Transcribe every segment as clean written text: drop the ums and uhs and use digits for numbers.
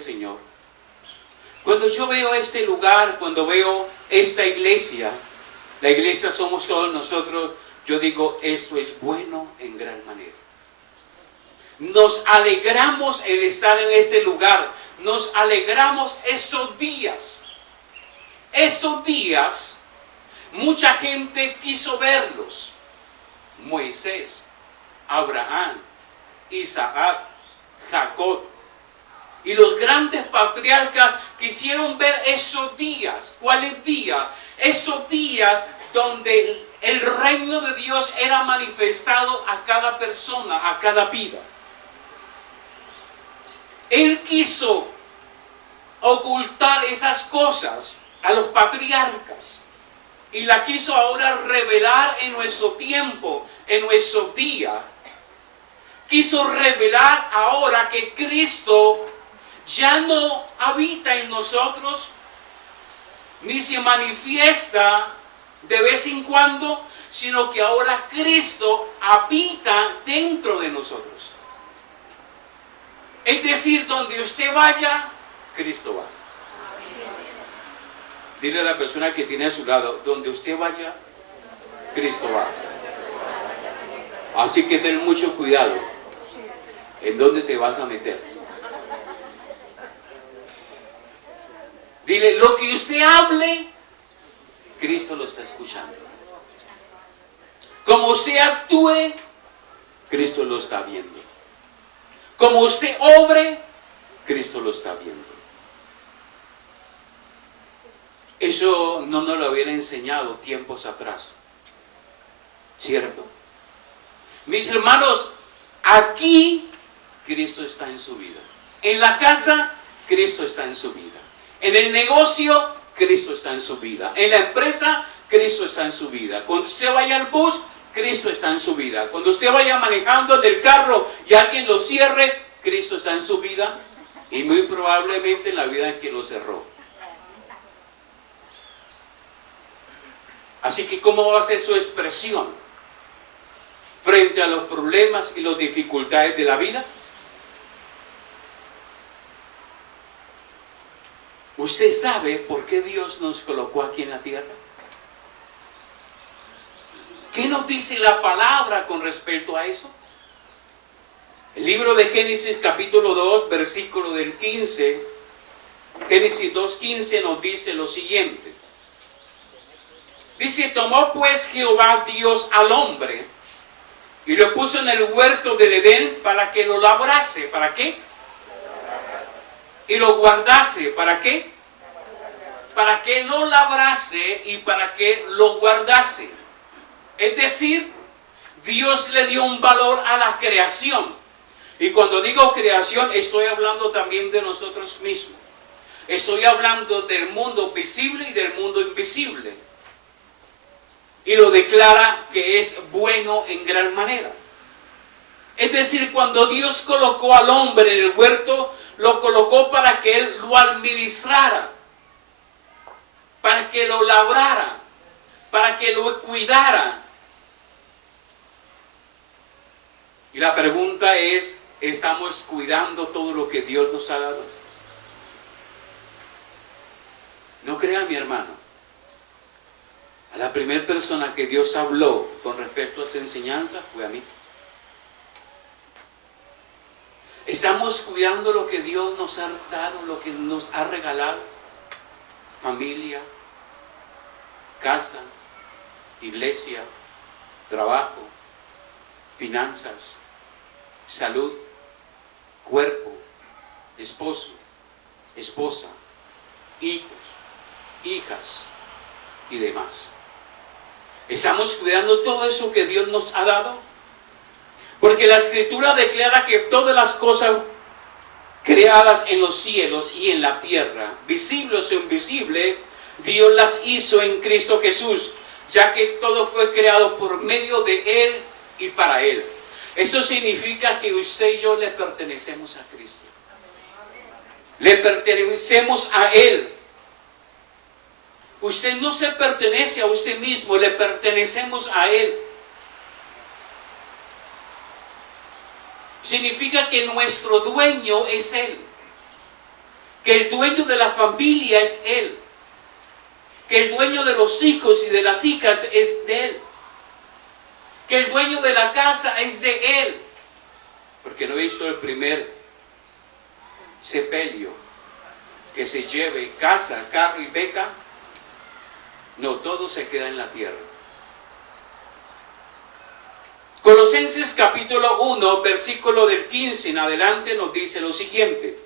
Señor. Cuando yo veo este lugar, cuando veo esta iglesia, la iglesia somos todos nosotros, yo digo, esto es bueno en gran manera. Nos alegramos en estar en este lugar, nos alegramos estos días. Esos días, mucha gente quiso verlos. Moisés, Abraham, Isaac, Jacob. Y los grandes patriarcas quisieron ver esos días. ¿Cuáles días? Esos días donde el reino de Dios era manifestado a cada persona, a cada vida. Él quiso ocultar esas cosas a los patriarcas. Y la quiso ahora revelar en nuestro tiempo, en nuestro día. Quiso revelar ahora que Cristo ya no habita en nosotros, ni se manifiesta de vez en cuando, sino que ahora Cristo habita dentro de nosotros. Es decir, donde usted vaya, Cristo va. Dile a la persona que tiene a su lado, donde usted vaya, Cristo va. Así que ten mucho cuidado en dónde te vas a meter. Dile, lo que usted hable, Cristo lo está escuchando. Como usted actúe, Cristo lo está viendo. Como usted obre, Cristo lo está viendo. Eso no nos lo habían enseñado tiempos atrás. ¿Cierto? Mis hermanos, aquí Cristo está en su vida. En la casa, Cristo está en su vida. En el negocio, Cristo está en su vida. En la empresa, Cristo está en su vida. Cuando usted vaya al bus, Cristo está en su vida. Cuando usted vaya manejando del carro y alguien lo cierre, Cristo está en su vida. Y muy probablemente en la vida en que lo cerró. Así que, ¿cómo va a ser su expresión frente a los problemas y las dificultades de la vida? ¿Usted sabe por qué Dios nos colocó aquí en la tierra? ¿Qué nos dice la palabra con respecto a eso? El libro de Génesis capítulo 2, versículo del 15, Génesis 2:15 nos dice lo siguiente. Dice, tomó pues Jehová Dios al hombre y lo puso en el huerto del Edén para que lo labrase. ¿Para qué? Y lo guardase. ¿Para qué? Para que lo labrase y para que lo guardase. Es decir, Dios le dio un valor a la creación. Y cuando digo creación, estoy hablando también de nosotros mismos. Estoy hablando del mundo visible y del mundo invisible. Y lo declara que es bueno en gran manera. Es decir, cuando Dios colocó al hombre en el huerto, lo colocó para que él lo administrara, para que lo labrara, para que lo cuidara. Y la pregunta es, ¿estamos cuidando todo lo que Dios nos ha dado? No crea, mi hermano. A la primera persona que Dios habló con respecto a esa enseñanza fue a mí. Estamos cuidando lo que Dios nos ha dado, lo que nos ha regalado. Familia, casa, iglesia, trabajo, finanzas, salud, cuerpo, esposo, esposa, hijos, hijas y demás. ¿Estamos cuidando todo eso que Dios nos ha dado? Porque la Escritura declara que todas las cosas creadas en los cielos y en la tierra, visibles o invisibles, Dios las hizo en Cristo Jesús, ya que todo fue creado por medio de Él y para Él. Eso significa que usted y yo le pertenecemos a Cristo. Le pertenecemos a Él. Usted no se pertenece a usted mismo, le pertenecemos a Él. Significa que nuestro dueño es Él. que el dueño de la familia es Él, que el dueño de los hijos y de las hijas es de Él, que el dueño de la casa es de Él. Porque no he visto el primer sepelio que se lleve casa, carro y beca. No, todo se queda en la tierra. Colosenses capítulo 1, versículo del 15 en adelante nos dice lo siguiente.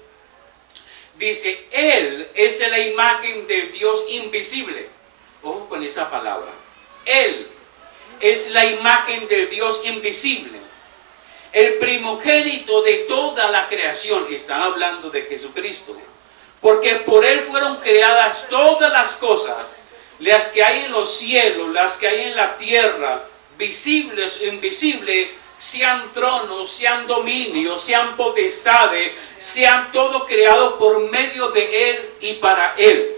Dice, Él es la imagen del Dios invisible. Ojo con esa palabra. Él es la imagen del Dios invisible. El primogénito de toda la creación. Están hablando de Jesucristo. Porque por Él fueron creadas todas las cosas. Las que hay en los cielos, las que hay en la tierra, visibles e invisibles, sean tronos, sean dominios, sean potestades, sean todo creado por medio de Él y para Él.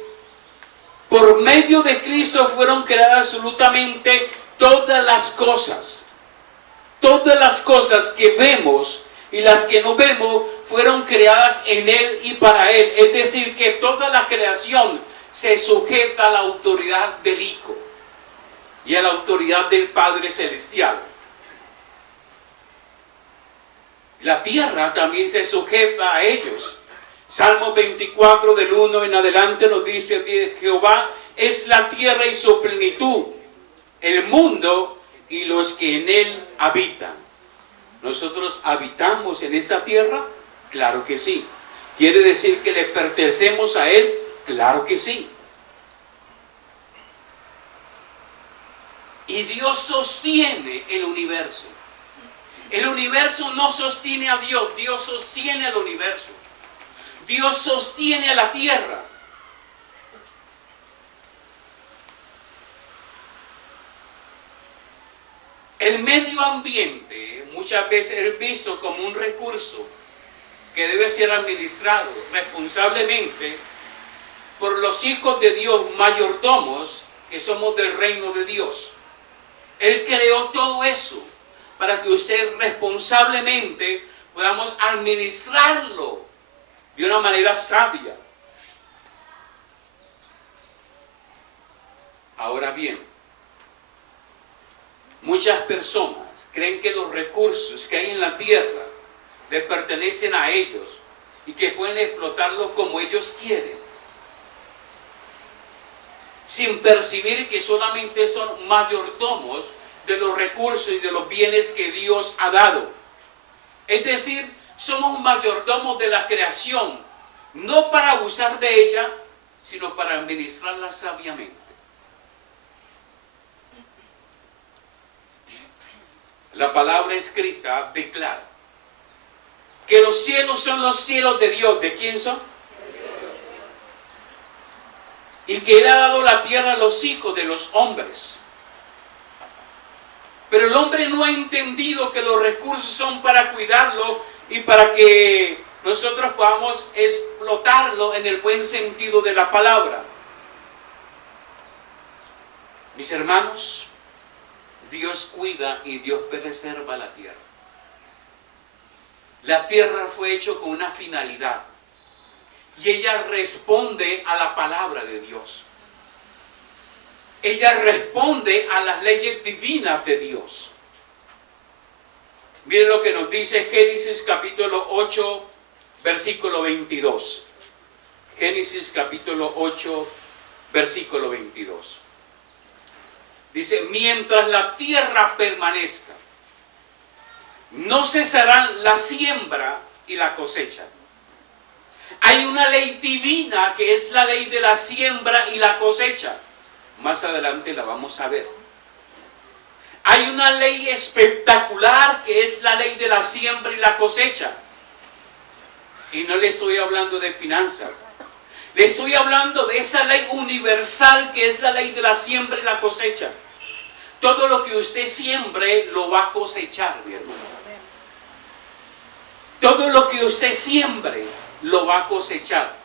Por medio de Cristo fueron creadas absolutamente todas las cosas. Todas las cosas que vemos y las que no vemos fueron creadas en Él y para Él. Es decir, que toda la creación se sujeta a la autoridad del Hijo y a la autoridad del Padre Celestial. La tierra también se sujeta a ellos. Salmo 24 del 1 en adelante nos dice: Jehová es la tierra y su plenitud, el mundo y los que en él habitan. ¿Nosotros habitamos en esta tierra? Claro que sí. ¿Quiere decir que le pertenecemos a Él? Claro que sí. Y Dios sostiene el universo. El universo no sostiene a Dios, Dios sostiene el universo. Dios sostiene a la tierra. El medio ambiente muchas veces es visto como un recurso que debe ser administrado responsablemente por los hijos de Dios, mayordomos, que somos del reino de Dios. Él creó todo eso para que usted responsablemente podamos administrarlo de una manera sabia. Ahora bien, muchas personas creen que los recursos que hay en la tierra les pertenecen a ellos y que pueden explotarlos como ellos quieren, sin percibir que solamente son mayordomos de los recursos y de los bienes que Dios ha dado. Es decir, somos mayordomos de la creación, no para abusar de ella, sino para administrarla sabiamente. La palabra escrita declara que los cielos son los cielos de Dios. ¿De quién son? Y que Él ha dado la tierra a los hijos de los hombres. Pero el hombre no ha entendido que los recursos son para cuidarlo y para que nosotros podamos explotarlo en el buen sentido de la palabra. Mis hermanos, Dios cuida y Dios preserva la tierra. La tierra fue hecha con una finalidad y ella responde a la palabra de Dios. Ella responde a las leyes divinas de Dios. Miren lo que nos dice Génesis capítulo 8, versículo 22. Génesis capítulo 8, versículo 22. Dice, mientras la tierra permanezca, no cesarán la siembra y la cosecha. Hay una ley divina que es la ley de la siembra y la cosecha. Más adelante la vamos a ver. Hay una ley espectacular que es la ley de la siembra y la cosecha. Y no le estoy hablando de finanzas. Le estoy hablando de esa ley universal que es la ley de la siembra y la cosecha. Todo lo que usted siembre lo va a cosechar, mi hermano. Todo lo que usted siembre lo va a cosechar.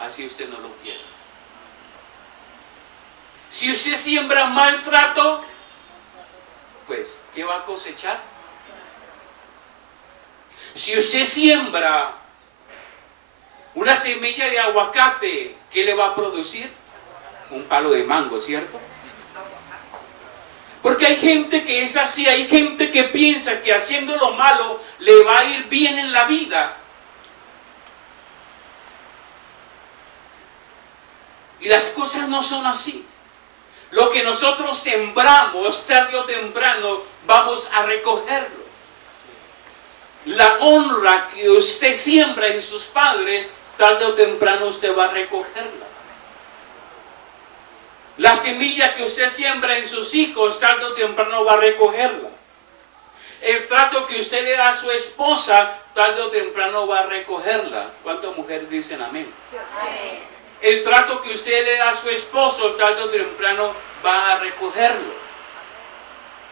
Así usted no lo quiere. Si usted siembra maltrato, pues, ¿qué va a cosechar? Si usted siembra Una semilla de aguacate, ¿qué le va a producir? Un palo de mango, ¿cierto? Porque hay gente que es así, hay gente que piensa que haciendo lo malo le va a ir bien en la vida. Y las cosas no son así. Lo que nosotros sembramos, tarde o temprano, vamos a recogerlo. La honra que usted siembra en sus padres, tarde o temprano usted va a recogerla. La semilla que usted siembra en sus hijos, tarde o temprano va a recogerla. El trato que usted le da a su esposa, tarde o temprano va a recogerla. ¿Cuántas mujeres dicen amén? Sí. El trato que usted le da a su esposo, tarde o temprano va a recogerlo.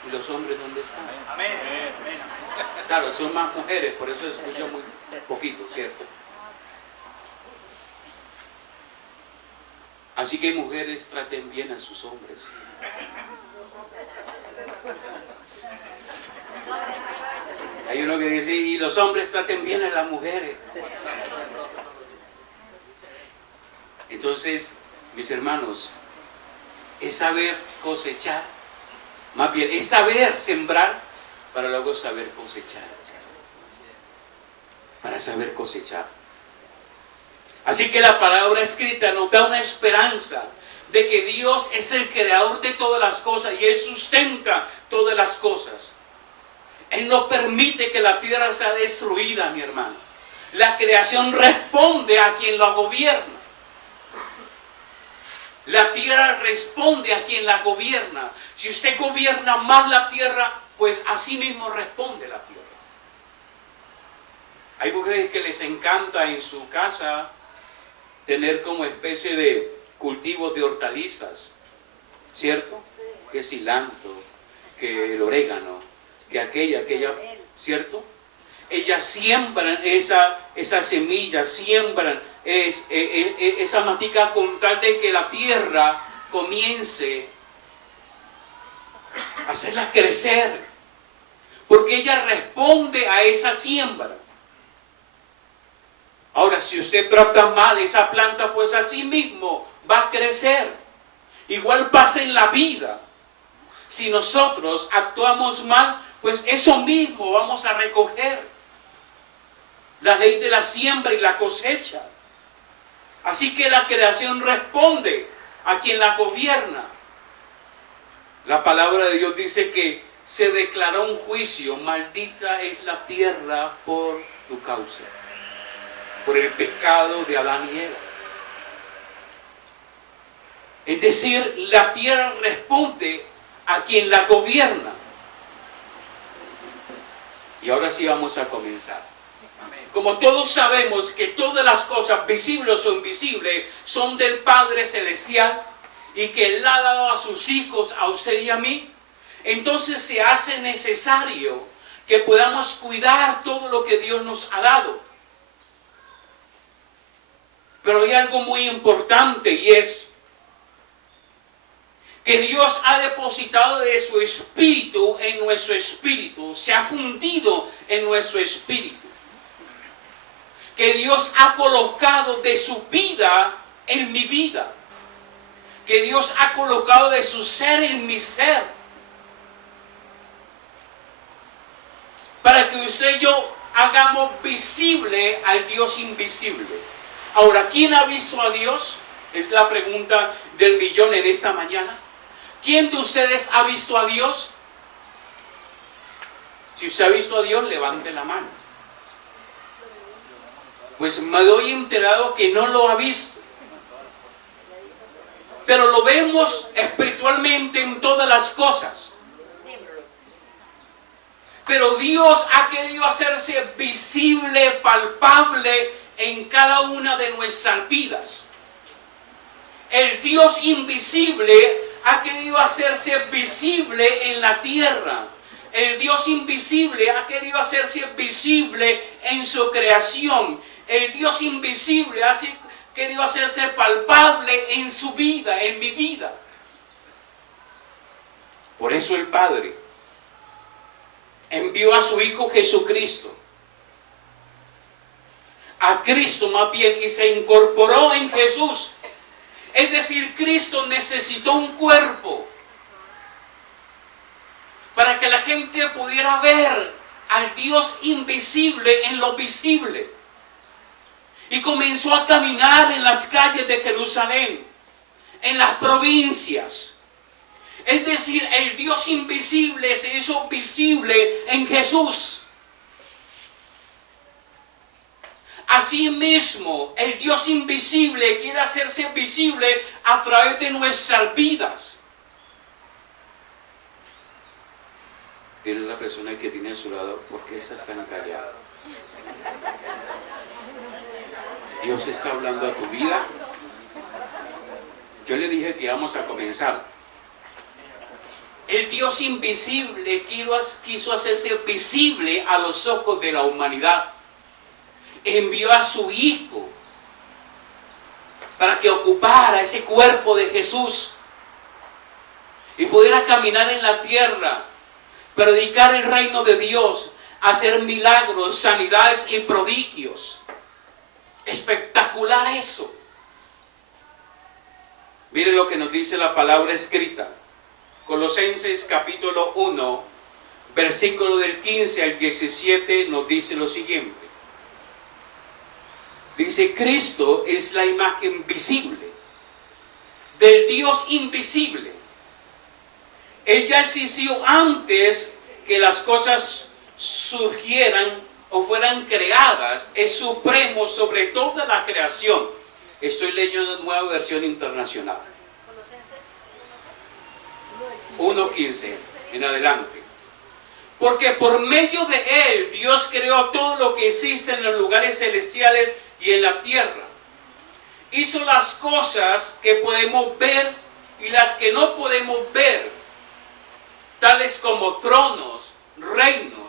¿Y los hombres dónde están? Amén. Claro, son más mujeres, por eso escucho muy poquito, ¿cierto? Así que mujeres, traten bien a sus hombres. Hay uno que dice, y los hombres traten bien a las mujeres. Entonces, mis hermanos, es saber cosechar, más bien, es saber sembrar para luego saber cosechar. Para saber cosechar. Así que la palabra escrita nos da una esperanza de que Dios es el creador de todas las cosas y Él sustenta todas las cosas. Él no permite que la tierra sea destruida, mi hermano. La creación responde a quien la gobierna. La tierra responde a quien la gobierna. Si usted gobierna más la tierra, pues así mismo responde la tierra. Hay mujeres que les encanta en su casa tener como especie de cultivos de hortalizas, ¿cierto? Que cilantro, que el orégano, que aquella, ¿cierto? Ellas siembran esa semilla, siembran esa matica con tal de que la tierra comience a hacerla crecer, porque ella responde a esa siembra. Ahora, si usted trata mal esa planta, pues así mismo va a crecer. Igual pasa en la vida. Si nosotros actuamos mal, pues eso mismo vamos a recoger. La ley de la siembra y la cosecha. Así que la creación responde a quien la gobierna. La palabra de Dios dice que se declaró un juicio, maldita es la tierra por tu causa, por el pecado de Adán y Eva. Es decir, la tierra responde a quien la gobierna. Y ahora sí vamos a comenzar. Como todos sabemos que todas las cosas, visibles o invisibles, son del Padre Celestial y que Él ha dado a sus hijos, a usted y a mí, entonces se hace necesario que podamos cuidar todo lo que Dios nos ha dado. Pero hay algo muy importante y es que Dios ha depositado de su espíritu en nuestro espíritu, se ha fundido en nuestro espíritu. Que Dios ha colocado de su vida en mi vida. Que Dios ha colocado de su ser en mi ser. Para que usted y yo hagamos visible al Dios invisible. Ahora, ¿quién ha visto a Dios? Es la pregunta del millón en esta mañana. ¿Quién de ustedes ha visto a Dios? Si usted ha visto a Dios, levante la mano. Pues me doy enterado que no lo ha visto. Pero lo vemos espiritualmente en todas las cosas. Pero Dios ha querido hacerse visible, palpable en cada una de nuestras vidas. El Dios invisible ha querido hacerse visible en la tierra. El Dios invisible ha querido hacerse visible en su creación. El Dios invisible ha querido hacerse palpable en su vida, en mi vida. Por eso el Padre envió a su Hijo Jesucristo a Cristo más bien y se incorporó en Jesús. Es decir, Cristo necesitó un cuerpo para que la gente pudiera ver al Dios invisible en lo visible. Y comenzó a caminar en las calles de Jerusalén, en las provincias. Es decir, el Dios invisible se hizo visible en Jesús. Asimismo, el Dios invisible quiere hacerse visible a través de nuestras vidas. Dile a la persona que tiene a su lado, ¿por qué estás tan callado? Dios está hablando a tu vida. Yo le dije que íbamos a comenzar. El Dios invisible quiso hacerse visible a los ojos de la humanidad. Envió a su Hijo para que ocupara ese cuerpo de Jesús y pudiera caminar en la tierra, predicar el reino de Dios, hacer milagros, sanidades y prodigios. Espectacular eso. Mire lo que nos dice la palabra escrita. Colosenses capítulo 1, versículo del 15 al 17 nos dice lo siguiente. Dice, Cristo es la imagen visible del Dios invisible. Él ya existió antes que las cosas surgieran o fueran creadas. Es supremo sobre toda la creación. Estoy leyendo una nueva versión internacional. 1:15 en adelante. Porque por medio de Él Dios creó todo lo que existe en los lugares celestiales y en la tierra. Hizo las cosas que podemos ver y las que no podemos ver, tales como tronos, reinos,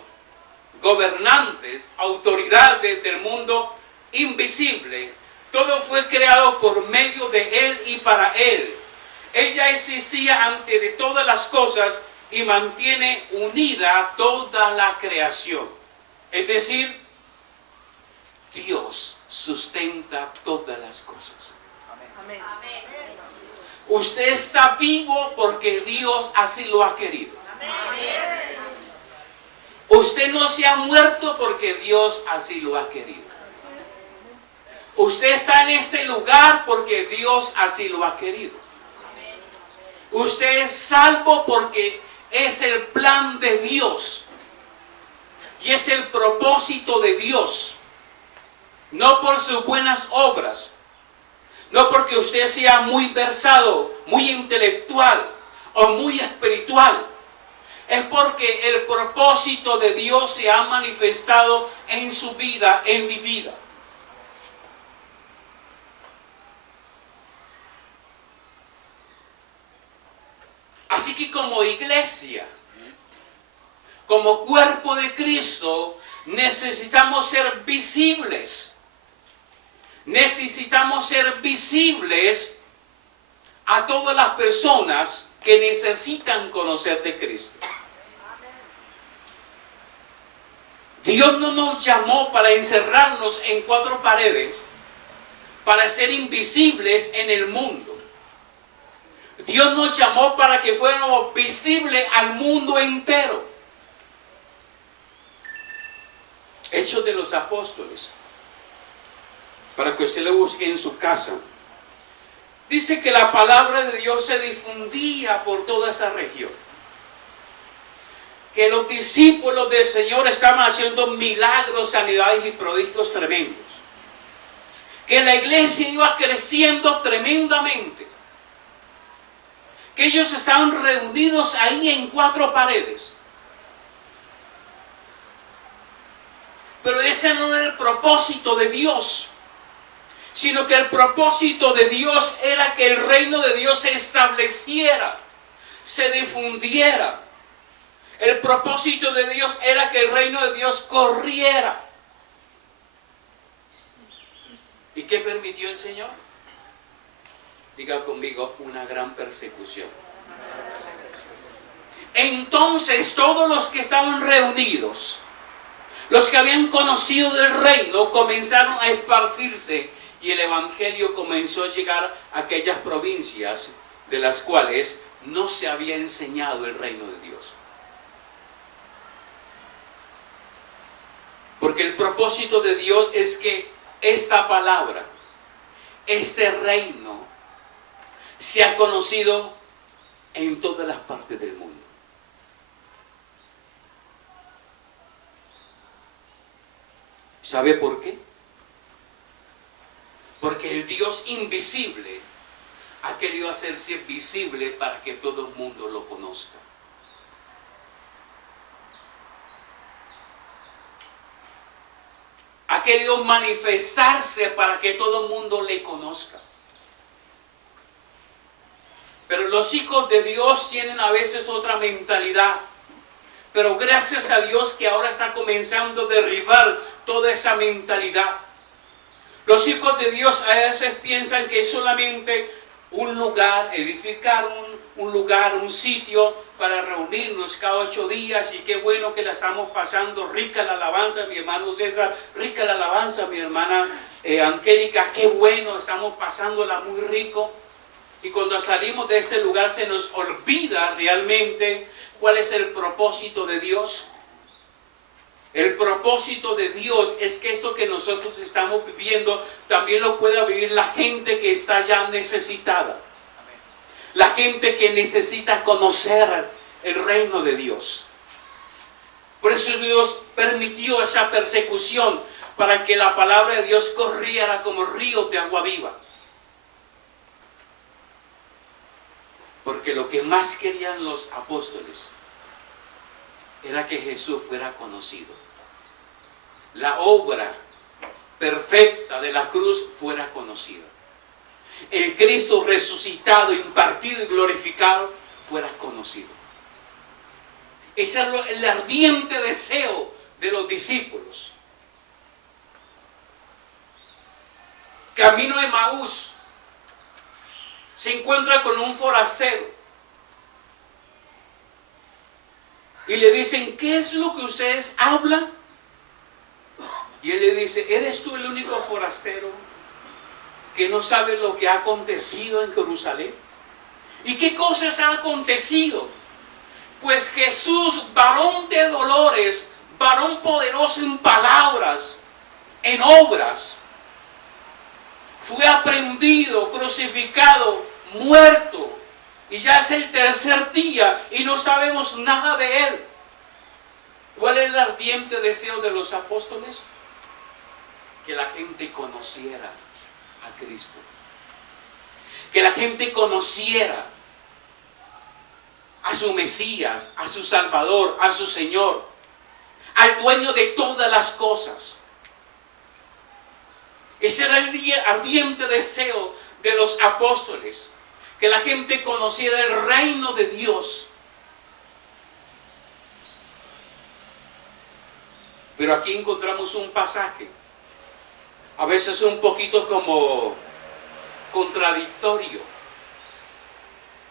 gobernantes, autoridades del mundo invisible. Todo fue creado por medio de Él y para Él. Él ya existía antes de todas las cosas y mantiene unida toda la creación. Es decir, Dios sustenta todas las cosas. Amén. Usted está vivo porque Dios así lo ha querido. Amén. Usted no se ha muerto porque Dios así lo ha querido. Usted está en este lugar porque Dios así lo ha querido. Usted es salvo porque es el plan de Dios. Y es el propósito de Dios. No por sus buenas obras. No porque usted sea muy versado, muy intelectual o muy espiritual. Es porque el propósito de Dios se ha manifestado en su vida, en mi vida. Así que como iglesia, como cuerpo de Cristo, necesitamos ser visibles. Necesitamos ser visibles a todas las personas que necesitan conocer de Cristo. Dios no nos llamó para encerrarnos en cuatro paredes, para ser invisibles en el mundo. Dios nos llamó para que fuéramos visibles al mundo entero. Hechos de los Apóstoles, para que usted lo busque en su casa. Dice que la palabra de Dios se difundía por toda esa región. Que los discípulos del Señor estaban haciendo milagros, sanidades y prodigios tremendos. Que la iglesia iba creciendo tremendamente. Que ellos estaban reunidos ahí en cuatro paredes. Pero ese no era el propósito de Dios. Sino que el propósito de Dios era que el reino de Dios se estableciera, se difundiera. El propósito de Dios era que el reino de Dios corriera. ¿Y qué permitió el Señor? Diga conmigo, una gran persecución. Entonces todos los que estaban reunidos, Los que habían conocido del reino comenzaron a esparcirse y el evangelio comenzó a llegar a aquellas provincias de las cuales no se había enseñado el reino de Dios. Porque el propósito de Dios es que esta palabra, este reino, sea conocido en todas las partes del mundo. ¿Sabe por qué? Porque el Dios invisible ha querido hacerse visible para que todo el mundo lo conozca. Ha querido manifestarse para que todo el mundo le conozca. Pero los hijos de Dios tienen a veces otra mentalidad. Pero gracias a Dios que ahora está comenzando a derribar toda esa mentalidad. Los hijos de Dios a veces piensan que es solamente un lugar, edificar un lugar, un sitio para reunirnos cada 8 días, y qué bueno que la estamos pasando, rica la alabanza, mi hermano César, rica la alabanza, mi hermana Angélica, qué bueno, estamos pasándola muy rico. Y cuando salimos de este lugar se nos olvida realmente cuál es el propósito de Dios. El propósito de Dios es que esto que nosotros estamos viviendo también lo pueda vivir la gente que está ya necesitada. La gente que necesita conocer el reino de Dios. Por eso Dios permitió esa persecución, para que la palabra de Dios corriera como ríos de agua viva. Porque lo que más querían los apóstoles era que Jesús fuera conocido. La obra perfecta de la cruz fuera conocida. El Cristo resucitado, impartido y glorificado fuera conocido. Ese era el ardiente deseo de los discípulos. Camino de Emaús, se encuentra con un forastero y le dicen, ¿qué es lo que ustedes hablan? Y él le dice, ¿eres tú el único forastero que no sabe lo que ha acontecido en Jerusalén? ¿Y qué cosas han acontecido? Pues Jesús, varón de dolores, varón poderoso en palabras, en obras, fue aprehendido, crucificado, muerto, y ya es el 3er día y no sabemos nada de él. ¿Cuál es el ardiente deseo de los apóstoles? Que la gente conociera a Cristo, que la gente conociera a su Mesías, a su Salvador, a su Señor, al dueño de todas las cosas. Ese era el ardiente deseo de los apóstoles, que la gente conociera el reino de Dios. Pero aquí encontramos un pasaje, a veces un poquito como contradictorio,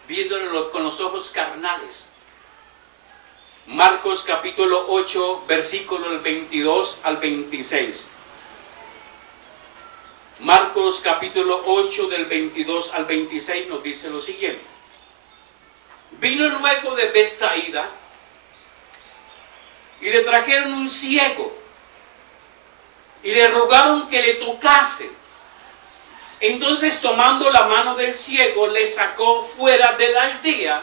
viéndolo con los ojos carnales. Marcos capítulo 8, versículo del 22 al 26. Marcos capítulo 8 del 22 al 26 nos dice lo siguiente. Vino luego de Betsaida y le trajeron un ciego y le rogaron que le tocase. Entonces, tomando la mano del ciego, le sacó fuera de la aldea.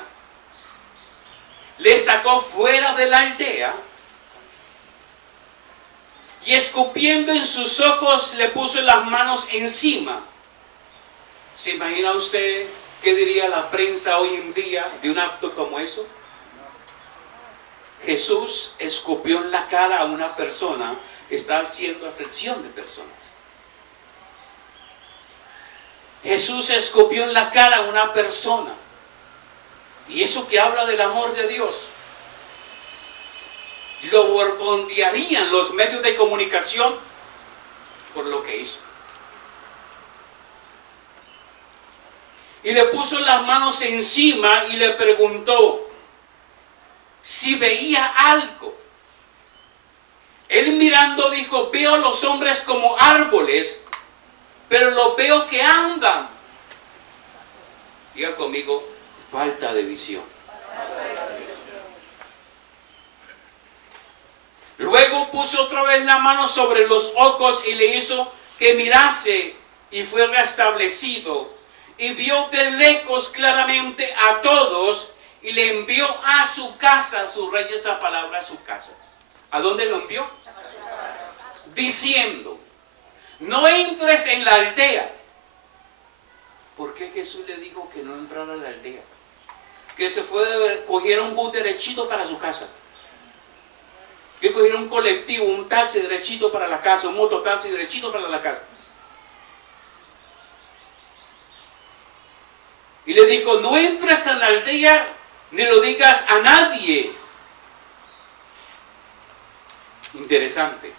Y escupiendo en sus ojos, le puso las manos encima. ¿Se imagina usted qué diría la prensa hoy en día de un acto como eso? Jesús escupió en la cara a una persona que está haciendo acepción de personas. Jesús escupió en la cara a una persona. Y eso que habla del amor de Dios. Lo bombardearían los medios de comunicación por lo que hizo. Y le puso las manos encima y le preguntó si veía algo. Él mirando dijo, veo a los hombres como árboles, pero los veo que andan. Diga conmigo, falta de visión. Luego puso otra vez la mano sobre los ojos y le hizo que mirase, y fue restablecido. Y vio de lejos claramente a todos y le envió a su casa. Subraya esa palabra, a su casa. ¿A dónde lo envió? Diciendo, no entres en la aldea. ¿Por qué Jesús le dijo que no entrara a la aldea? Que se fue, cogiera un bus derechito para su casa. Que cogiera un colectivo, un taxi derechito para la casa, un mototaxi derechito para la casa. Y le dijo, no entres en la aldea, ni lo digas a nadie. Interesante.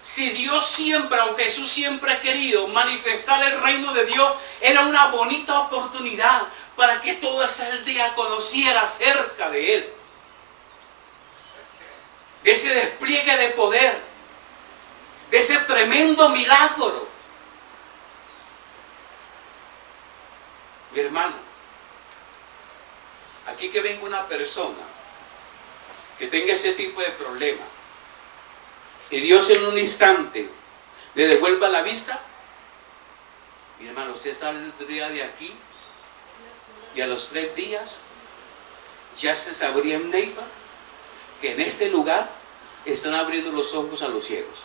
Si Dios siempre, o Jesús siempre ha querido manifestar el reino de Dios, era una bonita oportunidad para que toda esa aldea conociera acerca de Él. De ese despliegue de poder, de ese tremendo milagro. Mi hermano, aquí que venga una persona que tenga ese tipo de problema y Dios en un instante le devuelva la vista, mi hermano, usted saldría de aquí y a los 3 días ya se sabría en Neiva que en este lugar están abriendo los ojos a los ciegos.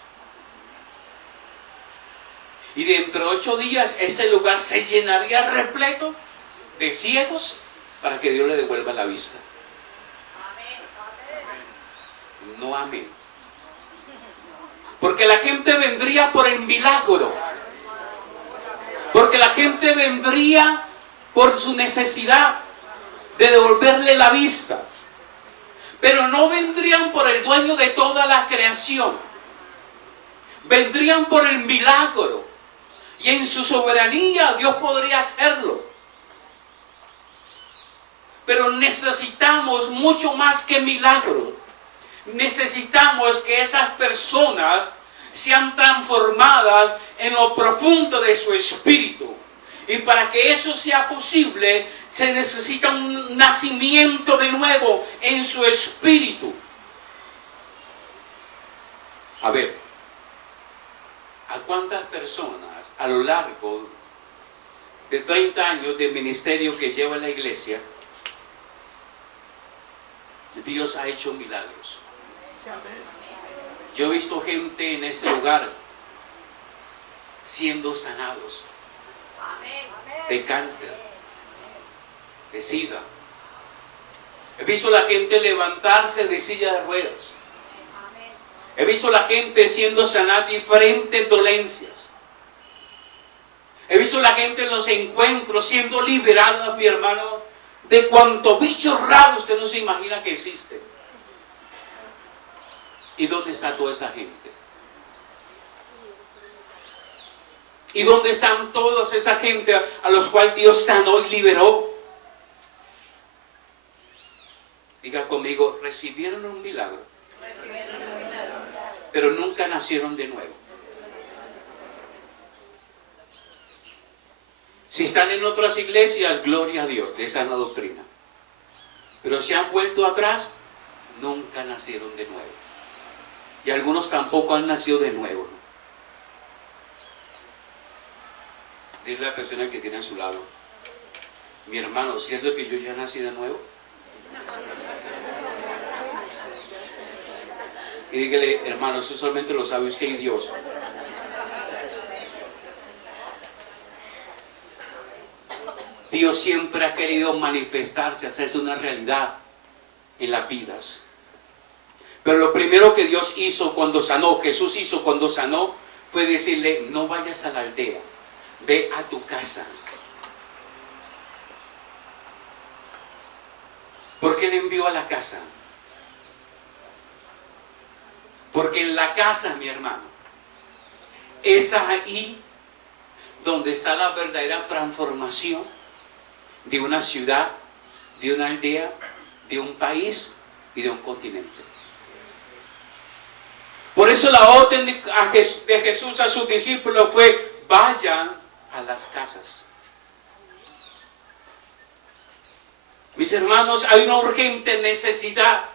Y dentro de 8 días ese lugar se llenaría repleto de ciegos para que Dios le devuelva la vista. No amén. Porque la gente vendría por el milagro. Porque la gente vendría por su necesidad de devolverle la vista. Pero no vendrían por el dueño de toda la creación. Vendrían por el milagro. Y en su soberanía Dios podría hacerlo. Pero necesitamos mucho más que milagro. Necesitamos que esas personas sean transformadas en lo profundo de su espíritu. Y para que eso sea posible, se necesita un nacimiento de nuevo en su espíritu. A ver, ¿a cuántas personas a lo largo de 30 años de ministerio que lleva la iglesia, Dios ha hecho milagros? Yo he visto gente en este lugar siendo sanados de cáncer, de sida. He visto a la gente levantarse de silla de ruedas. He visto a la gente siendo sanada de diferentes dolencias. He visto a la gente en los encuentros siendo liberada, mi hermano, de cuanto bicho raro usted no se imagina que existe. ¿Y dónde está toda esa gente? ¿Y dónde están todas esa gente a los cuales Dios sanó y liberó? Diga conmigo, recibieron un milagro, pero nunca nacieron de nuevo. Si están en otras iglesias, gloria a Dios, de sana doctrina. Pero si han vuelto atrás, nunca nacieron de nuevo. Y algunos tampoco han nacido de nuevo. Dile a la persona que tiene a su lado, mi hermano, ¿cierto que yo ya nací de nuevo? Y dígale, hermano, eso solamente lo sabe usted y Dios. Dios siempre ha querido manifestarse, hacerse una realidad en las vidas. Pero lo primero que Dios hizo cuando sanó, Jesús hizo cuando sanó, fue decirle, no vayas a la aldea, ve a tu casa. ¿Por qué le envió a la casa? Porque en la casa, mi hermano, es ahí donde está la verdadera transformación de una ciudad, de una aldea, de un país y de un continente. Por eso la orden de Jesús a sus discípulos fue: vayan a las casas. Mis hermanos, hay una urgente necesidad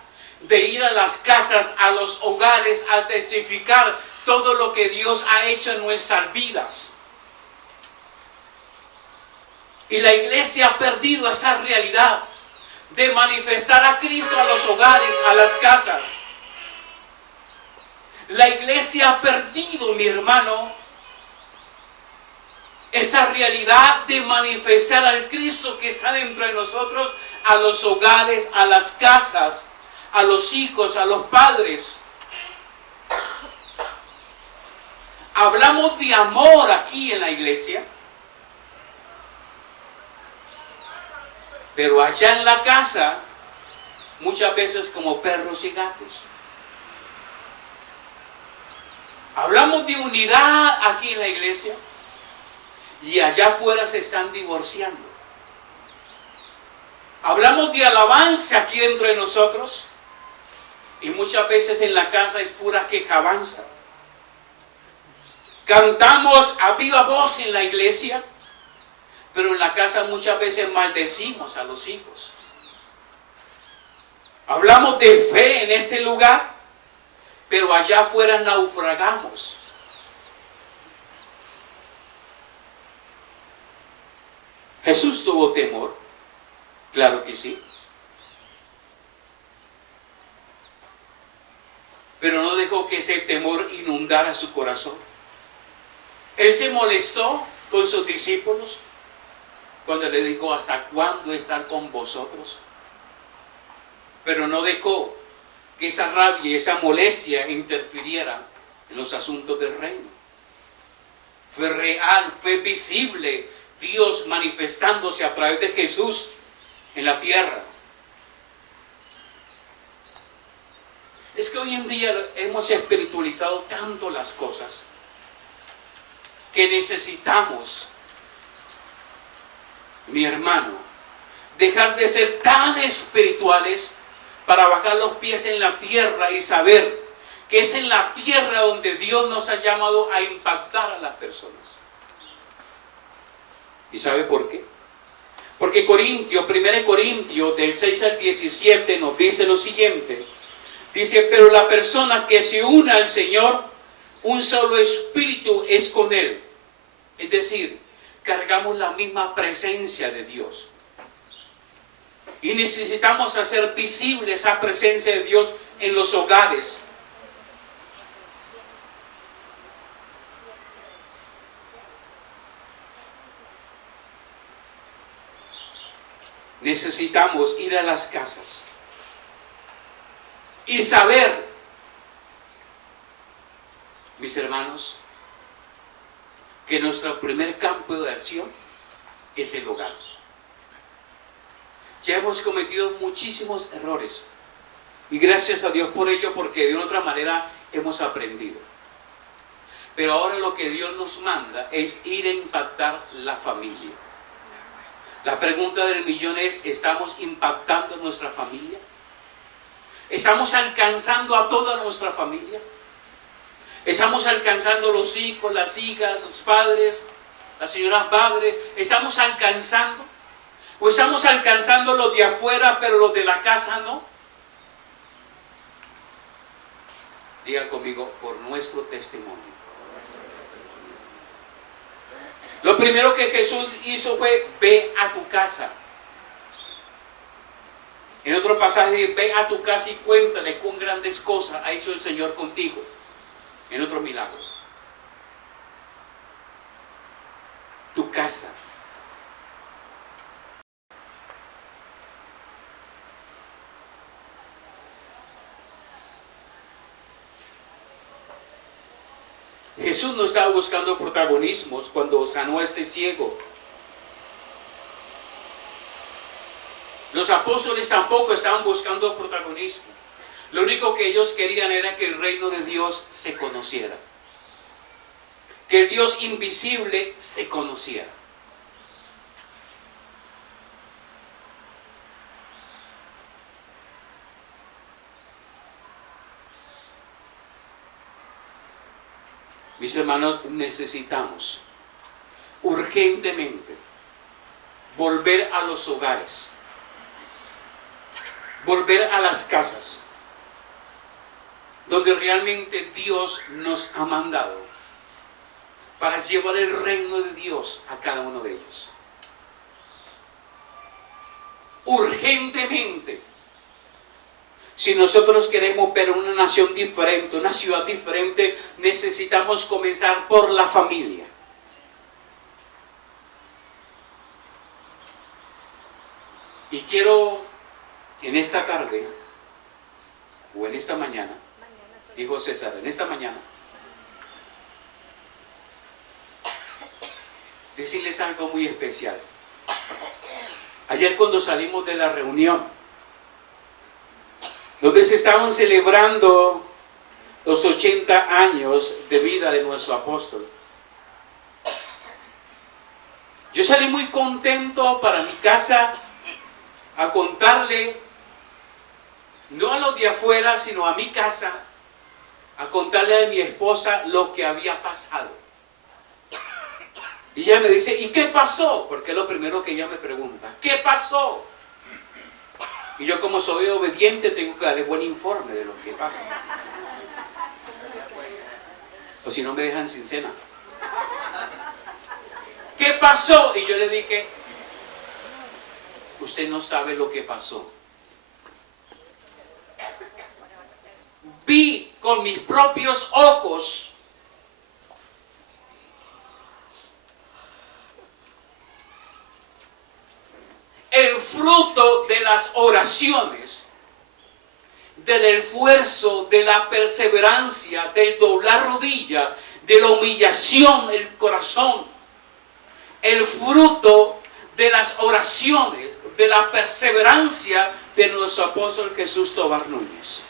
de ir a las casas, a los hogares, a testificar todo lo que Dios ha hecho en nuestras vidas. Y la iglesia ha perdido esa realidad de manifestar a Cristo a los hogares, a las casas. La iglesia ha perdido, mi hermano, esa realidad de manifestar al Cristo que está dentro de nosotros a los hogares, a las casas, a los hijos, a los padres. Hablamos de amor aquí en la iglesia, pero allá en la casa, muchas veces como perros y gatos. Hablamos de unidad aquí en la iglesia y allá afuera se están divorciando. Hablamos de alabanza aquí dentro de nosotros y muchas veces en la casa es pura quejabanza. Cantamos a viva voz en la iglesia, pero en la casa muchas veces maldecimos a los hijos. Hablamos de fe en este lugar, pero allá afuera naufragamos. ¿Jesús tuvo temor? Claro que sí. Pero no dejó que ese temor inundara su corazón. Él se molestó con sus discípulos cuando le dijo: ¿hasta cuándo estar con vosotros? Pero no dejó que esa rabia y esa molestia interfiriera en los asuntos del reino. Fue real, fue visible Dios manifestándose a través de Jesús en la tierra. Es que hoy en día hemos espiritualizado tanto las cosas que necesitamos, mi hermano, dejar de ser tan espirituales para bajar los pies en la tierra y saber que es en la tierra donde Dios nos ha llamado a impactar a las personas. ¿Y sabe por qué? Porque 1 Corintios del 6 al 17 nos dice lo siguiente. Dice: pero la persona que se une al Señor, un solo espíritu es con Él. Es decir, cargamos la misma presencia de Dios. Y necesitamos hacer visible esa presencia de Dios en los hogares. Necesitamos ir a las casas y saber, mis hermanos, que nuestro primer campo de acción es el hogar. Ya hemos cometido muchísimos errores y gracias a Dios por ello, porque de otra manera hemos aprendido. Pero ahora lo que Dios nos manda es ir a impactar la familia. La pregunta del millón es: ¿estamos impactando nuestra familia? ¿Estamos alcanzando a toda nuestra familia? ¿Estamos alcanzando los hijos, las hijas, los padres, las señoras madres? ¿Estamos alcanzando? ¿O estamos alcanzando los de afuera, pero los de la casa no? Diga conmigo: por nuestro testimonio. Lo primero que Jesús hizo fue: ve a tu casa. En otro pasaje dice: ve a tu casa y cuéntale cuán grandes cosas ha hecho el Señor contigo. En otro milagro. Tu casa. Jesús no estaba buscando protagonismos cuando sanó a este ciego. Los apóstoles tampoco estaban buscando protagonismo. Lo único que ellos querían era que el reino de Dios se conociera. Que el Dios invisible se conociera. Mis hermanos, necesitamos urgentemente volver a los hogares, volver a las casas, donde realmente Dios nos ha mandado para llevar el reino de Dios a cada uno de ellos. Urgentemente. Si nosotros queremos ver una nación diferente, una ciudad diferente, necesitamos comenzar por la familia. Y quiero en esta tarde, o en esta mañana, dijo César, en esta mañana, decirles algo muy especial. Ayer cuando salimos de la reunión, donde se estaban celebrando los 80 años de vida de nuestro apóstol, yo salí muy contento para mi casa a contarle, no a los de afuera, sino a mi casa, a contarle a mi esposa lo que había pasado. Y ella me dice, ¿y qué pasó? Porque es lo primero que ella me pregunta, ¿qué pasó? Y yo, como soy obediente, tengo que darle buen informe de lo que pasa. O si no, me dejan sin cena. ¿Qué pasó? Y yo le dije, usted no sabe lo que pasó. Vi con mis propios ojos el fruto de las oraciones, del esfuerzo, de la perseverancia, del doblar rodilla, de la humillación, el corazón, el fruto de las oraciones, de la perseverancia de nuestro apóstol Jesús Tobar Núñez.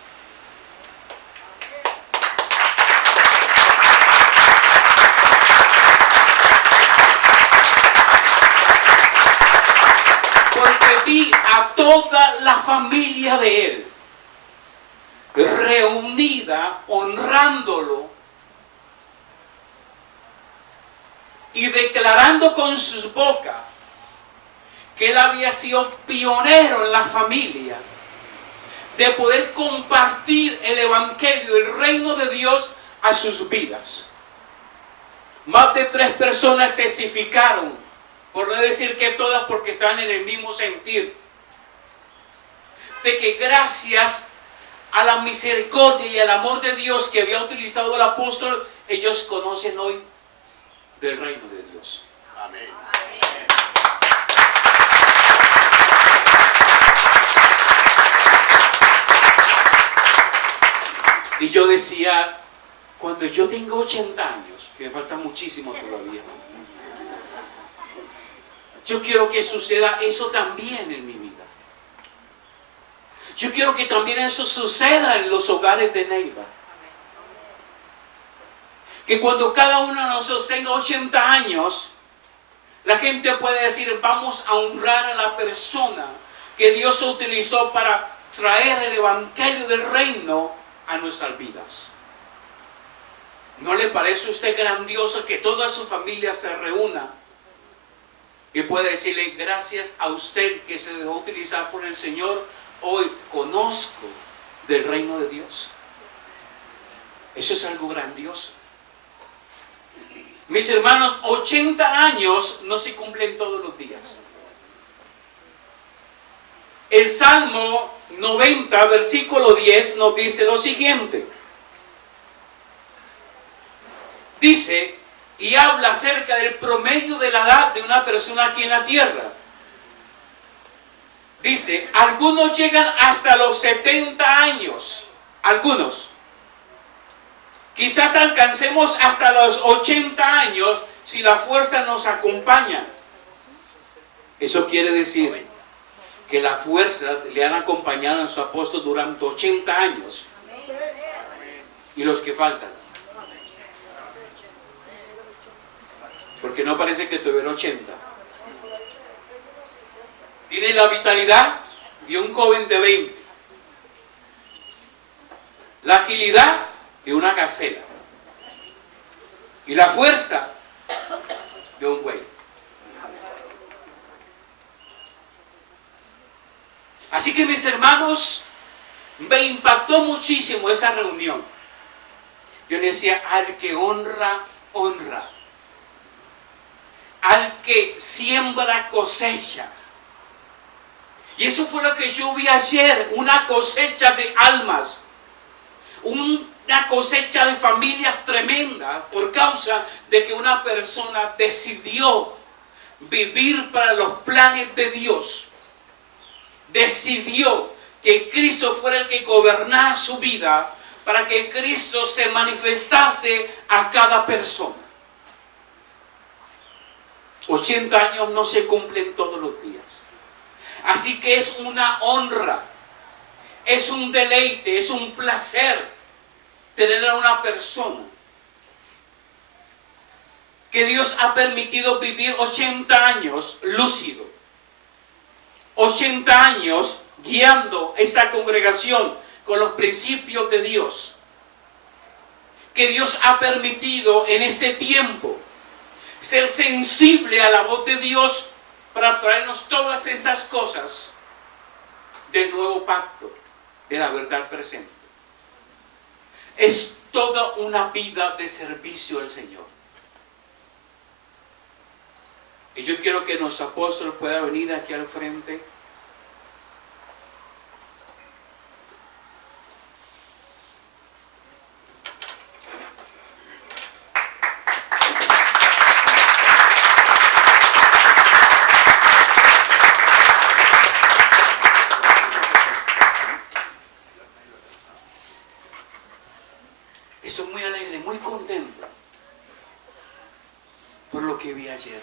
Vi a toda la familia de él reunida, honrándolo y declarando con sus bocas que él había sido pionero en la familia de poder compartir el evangelio, el reino de Dios a sus vidas. Más de 3 personas testificaron, por no decir que todas, porque están en el mismo sentir, de que gracias a la misericordia y al amor de Dios que había utilizado el apóstol, ellos conocen hoy del reino de Dios. Amén. Y yo decía, cuando yo tengo 80 años, que me falta muchísimo todavía, yo quiero que suceda eso también en mi vida. Yo quiero que también eso suceda en los hogares de Neiva. Que cuando cada uno de nosotros tenga 80 años, la gente puede decir, vamos a honrar a la persona que Dios utilizó para traer el evangelio del reino a nuestras vidas. ¿No le parece a usted grandioso que toda su familia se reúna y puede decirle, gracias a usted que se dejó utilizar por el Señor, hoy conozco del reino de Dios? Eso es algo grandioso. Mis hermanos, 80 años no se cumplen todos los días. El Salmo 90, versículo 10, nos dice lo siguiente. Dice, y habla acerca del promedio de la edad de una persona aquí en la tierra. Dice, algunos llegan hasta los 70 años. Algunos. Quizás alcancemos hasta los 80 años si la fuerza nos acompaña. Eso quiere decir que las fuerzas le han acompañado a su apóstol durante 80 años. Y los que faltan. Porque no parece que tuviera 80. Tiene la vitalidad de un joven de 20. La agilidad de una gacela. y la fuerza de un buey. Así que, mis hermanos, me impactó muchísimo esa reunión. Yo le decía, al que honra, honra. Al que siembra, cosecha. Y eso fue lo que yo vi ayer, una cosecha de almas, una cosecha de familias tremenda, por causa de que una persona decidió vivir para los planes de Dios. Decidió que Cristo fuera el que gobernara su vida, para que Cristo se manifestase a cada persona. 80 años no se cumplen todos los días. Así que es una honra, es un deleite, es un placer tener a una persona que Dios ha permitido vivir 80 años lúcido, 80 años guiando esa congregación con los principios de Dios, que Dios ha permitido en ese tiempo ser sensible a la voz de Dios para traernos todas esas cosas del nuevo pacto, de la verdad presente. Es toda una vida de servicio al Señor. Y yo quiero que nuestro apóstol pueda venir aquí al frente. Estoy muy alegre, muy contento por lo que vi ayer.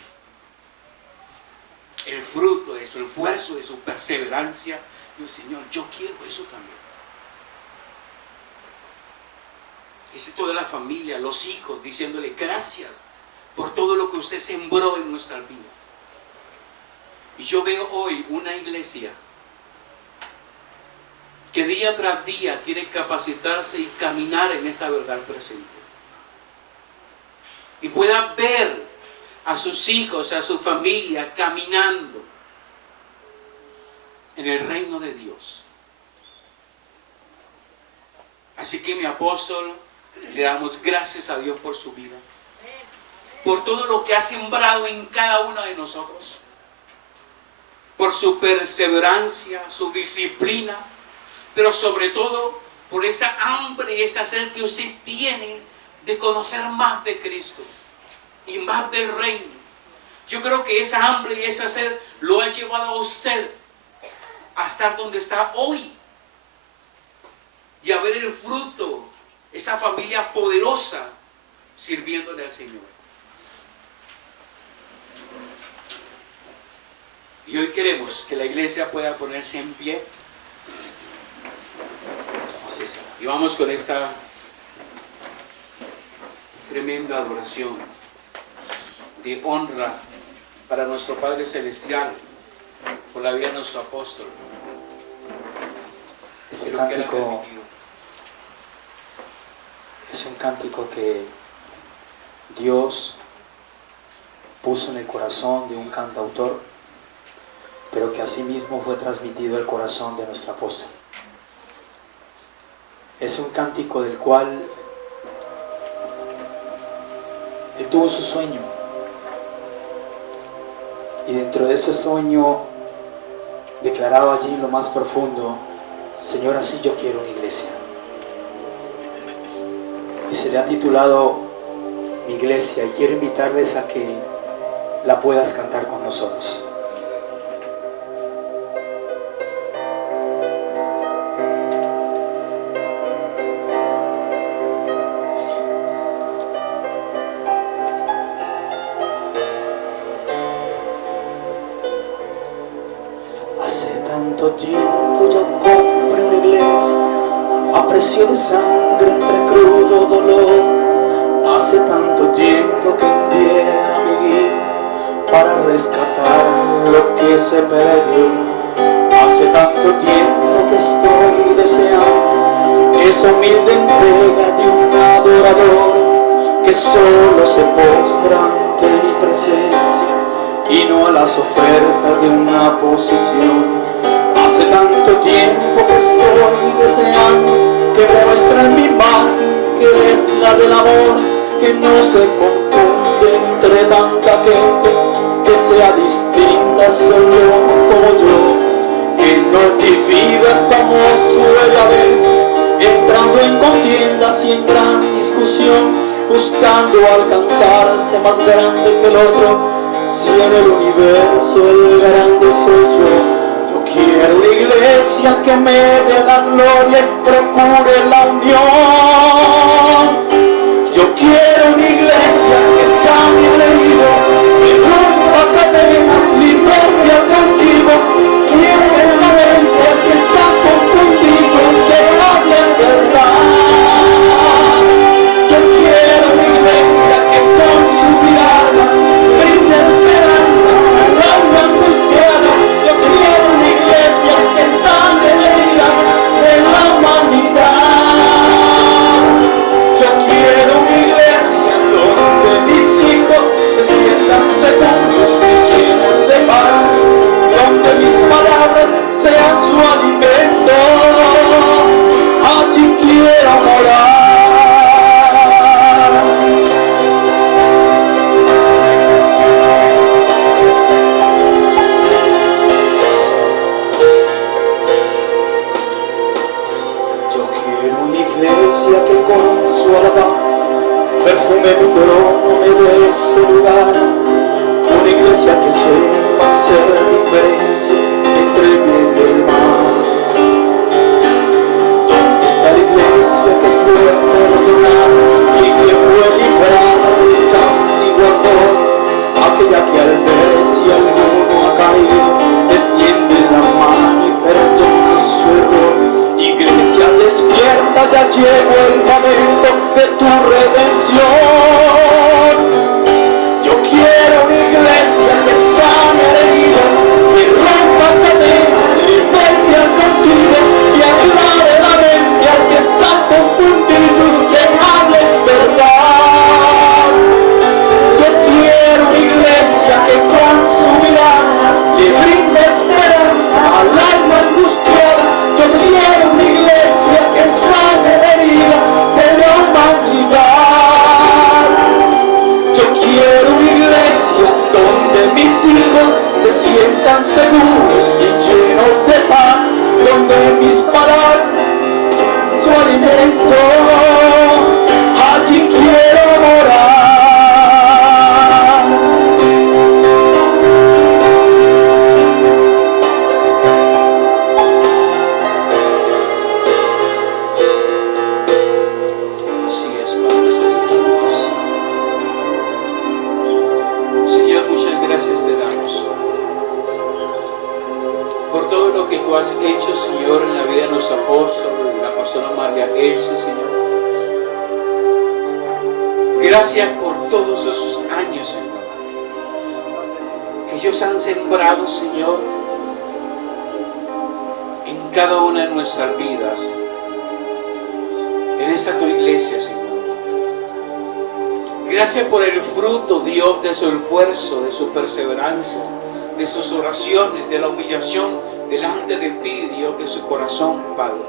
El fruto de su esfuerzo, de su perseverancia. Yo, Señor, yo quiero eso también. Es toda la familia, los hijos, diciéndole gracias por todo lo que usted sembró en nuestra vida. Y yo veo hoy una iglesia que día tras día quiere capacitarse y caminar en esta verdad presente. Y pueda ver a sus hijos, a su familia caminando en el reino de Dios. Así que, mi apóstol, le damos gracias a Dios por su vida, por todo lo que ha sembrado en cada uno de nosotros, por su perseverancia, su disciplina, pero sobre todo por esa hambre y esa sed que usted tiene de conocer más de Cristo y más del reino. Yo creo que esa hambre y esa sed lo ha llevado a usted a estar donde está hoy y a ver el fruto, esa familia poderosa sirviéndole al Señor. Y hoy queremos que la iglesia pueda ponerse en pie. Y vamos con esta tremenda adoración de honra para nuestro Padre Celestial por la vida de nuestro apóstol. Este cántico es un cántico que Dios puso en el corazón de un cantautor, pero que asimismo fue transmitido al corazón de nuestro apóstol. Es un cántico del cual él tuvo su sueño, y dentro de ese sueño declaraba allí en lo más profundo: Señor, así yo quiero una iglesia. Y se le ha titulado Mi Iglesia, y quiero invitarles a que la puedas cantar con nosotros. Hace tanto tiempo yo compré una iglesia a precio de sangre entre crudo dolor. Hace tanto tiempo que envié a mi hijo para rescatar lo que se perdió. Hace tanto tiempo que estoy deseando esa humilde entrega de un adorador que solo se postra ante mi presencia y no a las ofertas de una posición. Hace tanto tiempo que estoy deseando que muestre en mi mano que Él es la del amor, que no se confunde entre tanta gente, que sea distinta solo como yo, que no divida como suele a veces, entrando en contiendas y en gran discusión, buscando alcanzarse más grande que el otro. Si en el universo el grande soy yo, quiero una iglesia que me dé la gloria y procure la unión. Yo quiero una iglesia que sane al herido, que rompa cadenas, liberte al cautivo, tiene en la mente al que está confundido, que hable en verdad. Yo quiero una iglesia que con su mirada brinde esperanza al alma angustiada. Yo quiero una iglesia que sane la herida de la humanidad. Yo quiero una iglesia donde mis hijos se sientan seguros y llenos de paz, donde mis palabras sean su alimento. Allí quiero morar. Que con su alabanza perfume mi trono, me dé ese lugar. Una iglesia que sepa hacer diferencia entre el bien y el mal. ¿Dónde está la iglesia que fue perdonada y que fue librada del castigo acoso? Aquella que al ver si alguno ha caído extiende la mano y perdona su error. Iglesia despierta, ya llegó el momento de tu redención. Yo quiero una iglesia que sane al herido, que rompa cadenas, liberte al cautivo, que aclare la mente al que está confundido y que hable verdad. Yo quiero una iglesia que con su mirada le brinde esperanza al alma angustiada. Yo quiero una iglesia que sane la herida de la humanidad. Yo quiero una iglesia donde mis hijos se sientan seguros y llenos de paz, donde mis palabras su alimento. Allí quiero morar. Has hecho, Señor, en la vida de los apóstoles, de la pastora María Elsa, Señor. Gracias por todos esos años, Señor, que ellos han sembrado, Señor, en cada una de nuestras vidas, en esta tu iglesia, Señor. Gracias por el fruto, Dios, de su esfuerzo, de su perseverancia, de sus oraciones, de la humillación delante de ti, Dios, de su corazón, Padre.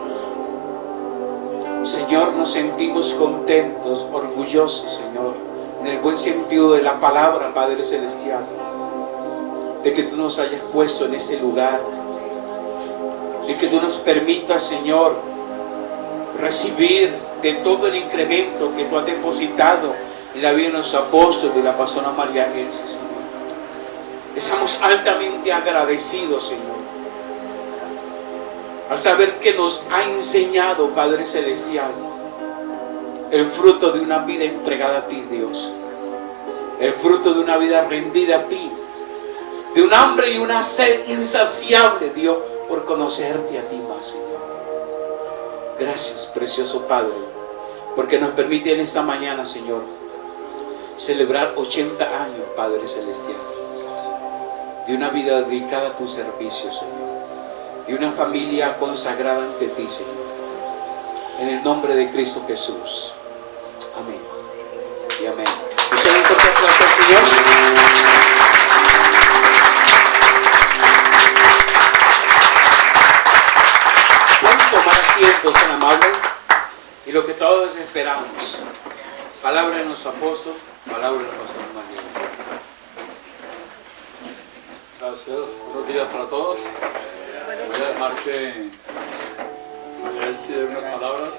Señor, nos sentimos contentos, orgullosos, Señor, en el buen sentido de la palabra, Padre Celestial, de que tú nos hayas puesto en este lugar, de que tú nos permitas, Señor, recibir de todo el incremento que tú has depositado en la vida de los apóstoles, de la pastora María Elsa, Señor. Estamos altamente agradecidos, Señor, al saber que nos ha enseñado, Padre Celestial, el fruto de una vida entregada a ti, Dios, el fruto de una vida rendida a ti, de un hambre y una sed insaciable, Dios, por conocerte a ti más, Señor. Gracias, precioso Padre, porque nos permite en esta mañana, Señor, celebrar 80 años, Padre Celestial, de una vida dedicada a tu servicio, Señor, de una familia consagrada ante ti, Señor, en el nombre de Cristo Jesús. Amén. y amén. ¿Usted un fuerte aplauso al Señor? Pueden tomar asiento, sean amables, y lo que todos esperamos. Palabra de nuestro apóstol, palabra de nuestra hermana iglesia. Gracias, buenos días para todos. Voy a dejar que María sí dé unas palabras,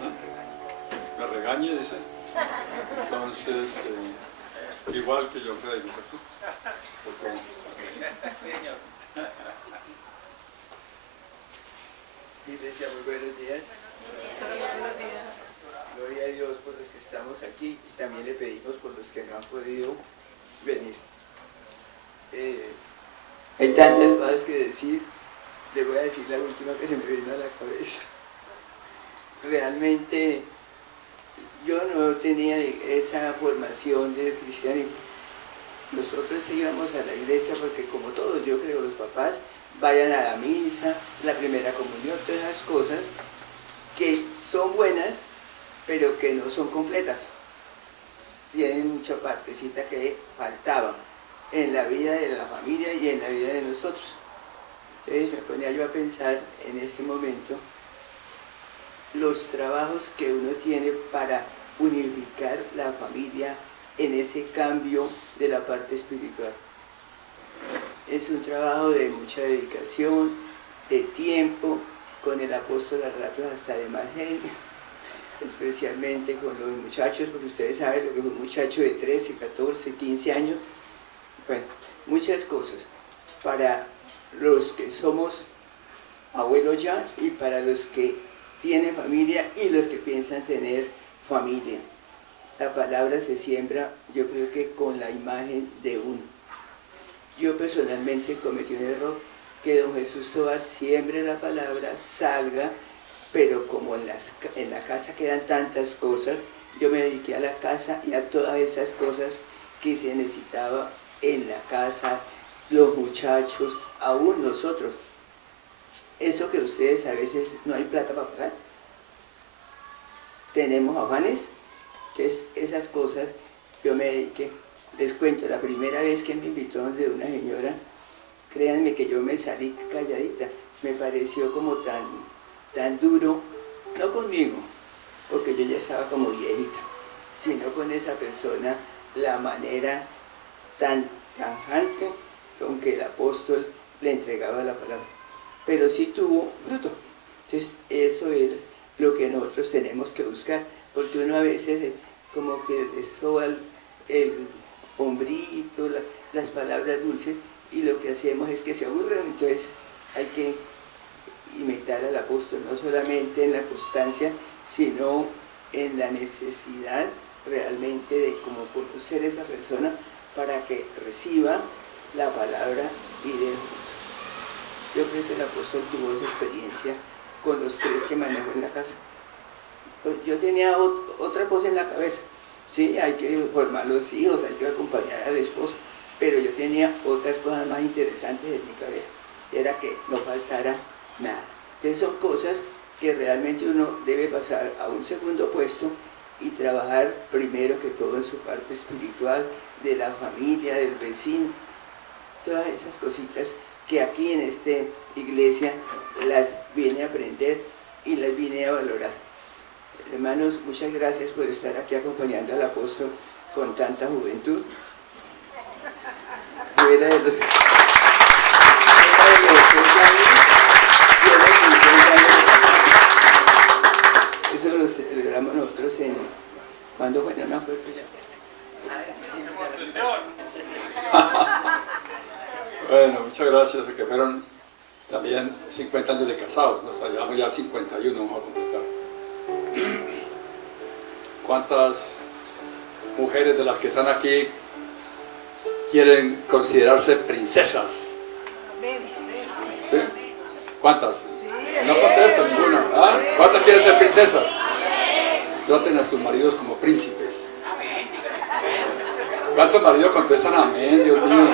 ¿no? Me regañe, dice. Entonces, igual que yo creo, Iglesia, muy buenos días. Gloria a Dios por los que estamos aquí y también le pedimos por los que no han podido venir. Hay tantas cosas que decir, le voy a decir la última que se me vino a la cabeza. Realmente yo no tenía esa formación de cristianismo. Nosotros íbamos a la iglesia porque, como todos, yo creo, los papás vayan a la misa, la primera comunión, todas esas cosas que son buenas, pero que no son completas. Tienen mucha partecita que faltaba en la vida de la familia y en la vida de nosotros. Entonces me ponía yo a pensar en este momento los trabajos que uno tiene para unificar la familia en ese cambio de la parte espiritual. Es un trabajo de mucha dedicación, de tiempo, con el apóstol a ratos hasta de mal genio, especialmente con los muchachos, porque ustedes saben lo que es un muchacho de 13, 14, 15 años. Bueno, muchas cosas para los que somos abuelos ya y para los que tienen familia y los que piensan tener familia. La palabra se siembra, yo creo que con la imagen de uno. Yo personalmente cometí un error, que don Jesús Tobar siembre la palabra, salga, pero como en la casa quedan tantas cosas, yo me dediqué a la casa y a todas esas cosas que se necesitaba en la casa, los muchachos, aún nosotros. Eso que ustedes a veces no hay plata para pagar. Tenemos afanes, entonces esas cosas yo me dediqué. Les cuento, la primera vez que me invitó donde una señora, créanme que yo me salí calladita, me pareció como tan duro, no conmigo, porque yo ya estaba como viejita, sino con esa persona, la manera tan tajante con que el apóstol le entregaba la palabra, pero sí tuvo fruto. Entonces eso es lo que nosotros tenemos que buscar, porque uno a veces como que le soba el hombrito, las palabras dulces, y lo que hacemos es que se aburren. Entonces hay que imitar al apóstol, no solamente en la constancia, sino en la necesidad realmente de como conocer a esa persona para que reciba la palabra y dé el fruto. Yo creo que el apóstol tuvo esa experiencia con los 3 que manejó en la casa. Yo tenía otra cosa en la cabeza, sí, hay que formar los hijos, hay que acompañar al esposo, pero yo tenía otras cosas más interesantes en mi cabeza, era que no faltara nada. Entonces son cosas que realmente uno debe pasar a un segundo puesto y trabajar primero que todo en su parte espiritual, de la familia, del vecino, todas esas cositas que aquí en esta iglesia las vine a aprender y las vine a valorar. Hermanos, muchas gracias por estar aquí acompañando al apóstol con tanta juventud. Fuera de los 3 años, yo los 50 años. Eso lo celebramos nosotros en... ¿Cuándo fue? No me acuerdo ya. Bueno, muchas gracias, que fueron también 50 años de casados, nos llevamos ya 51, vamos a completar. ¿Cuántas mujeres de las que están aquí quieren considerarse princesas? ¿Sí? ¿Cuántas? No contesto ninguna. ¿Ah? ¿Cuántas quieren ser princesas? Traten a sus maridos como príncipes. ¿Cuántos maridos contestan amén, Dios mío?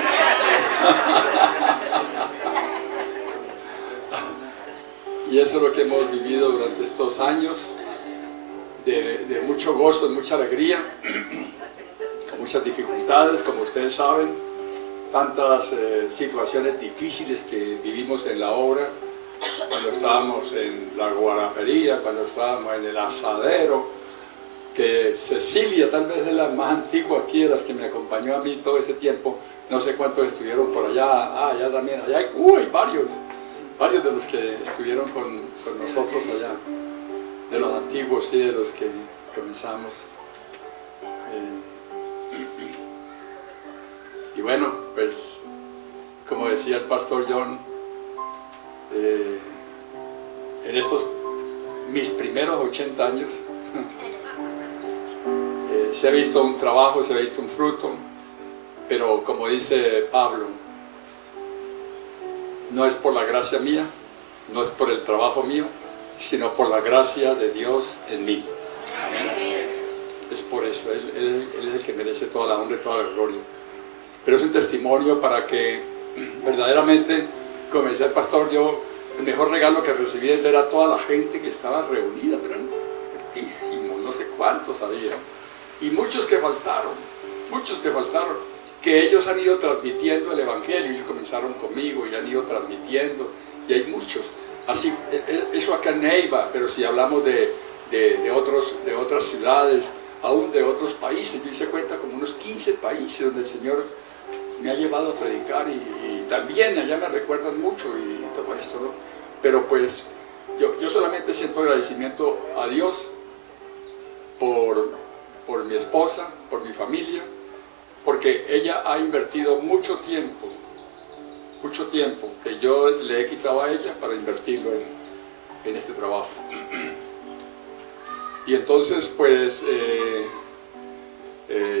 Y eso es lo que hemos vivido durante estos años, de mucho gozo, de mucha alegría. muchas dificultades, como ustedes saben, tantas situaciones difíciles que vivimos en la obra, cuando estábamos en la guarapería, cuando estábamos en el asadero, que Cecilia tal vez es la más antigua aquí de las que me acompañó a mí todo ese tiempo, no sé cuántos estuvieron por allá, allá también, allá hay varios de los que estuvieron con nosotros allá, de los antiguos y de los que comenzamos. Y bueno, pues como decía el pastor John, en estos mis primeros 80 años se ha visto un trabajo, se ha visto un fruto, pero como dice Pablo, no es por la gracia mía, no es por el trabajo mío, sino por la gracia de Dios en mí. ¿Amén? Es por eso, Él es el que merece toda la honra y toda la gloria. Pero es un testimonio para que verdaderamente, como decía el pastor, el mejor regalo que recibí es ver a toda la gente que estaba reunida, pero eran altísimos, no sé cuántos había. Y muchos que faltaron, que ellos han ido transmitiendo el Evangelio, ellos comenzaron conmigo y han ido transmitiendo, y hay muchos. Así, eso acá en Neiva, pero si hablamos de otras ciudades, aún de otros países, yo hice cuenta como unos 15 países donde el Señor me ha llevado a predicar y también allá me recuerdan mucho y todo esto, ¿no? Pero pues yo solamente siento agradecimiento a Dios por mi esposa, por mi familia, porque ella ha invertido mucho tiempo que yo le he quitado a ella para invertirlo en este trabajo. Y entonces pues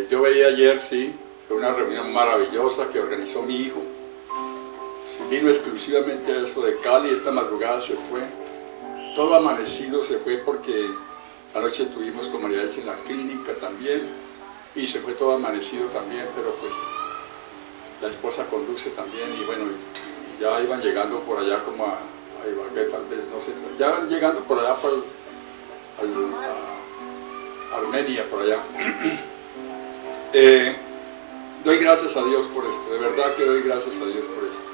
yo veía ayer, sí, una reunión maravillosa que organizó mi hijo. Vino exclusivamente a eso de Cali, esta madrugada se fue, todo amanecido se fue porque anoche tuvimos comunidades en la clínica también y se fue todo amanecido también, pero pues la esposa conduce también y bueno, ya iban llegando por allá como a Ibagué, tal vez, no sé, ya van llegando por allá a Armenia, por allá. Doy gracias a Dios por esto, de verdad que doy gracias a Dios por esto.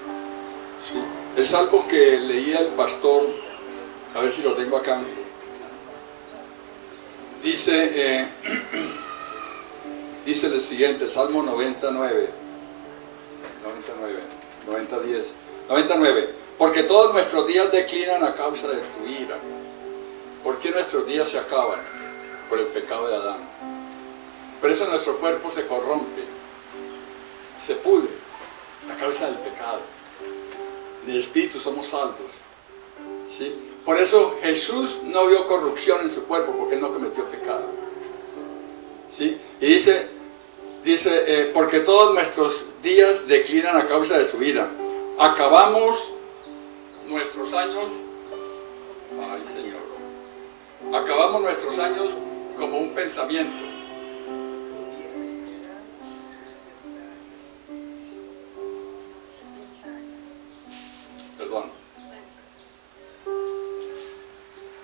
¿Sí? El salmo que leía el pastor, a ver si lo tengo acá, dice lo siguiente, el Salmo 99, porque todos nuestros días declinan a causa de tu ira. ¿Por qué nuestros días se acaban? Por el pecado de Adán. Por eso nuestro cuerpo se corrompe, se pudre, a causa del pecado. En el Espíritu somos salvos. ¿Sí? Por eso Jesús no vio corrupción en su cuerpo, porque Él no cometió pecado. ¿Sí? Y dice porque todos nuestros días declinan a causa de su ira. Acabamos nuestros años, ay Señor, acabamos nuestros años como un pensamiento. Perdón.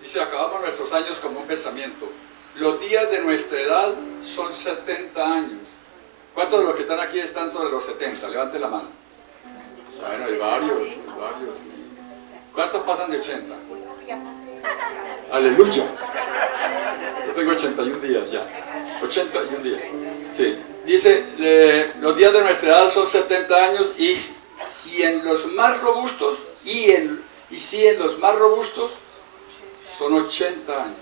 Dice, acabamos nuestros años como un pensamiento. Los días de nuestra edad son 70 años. ¿Cuántos de los que están aquí están sobre los 70? Levanten la mano. Bueno, hay varios. ¿Cuántos pasan de 80? Aleluya. Yo tengo 81 días ya. 81 días. Sí. Dice, los días de nuestra edad son 70 años y si en los más robustos, si en los más robustos son 80 años.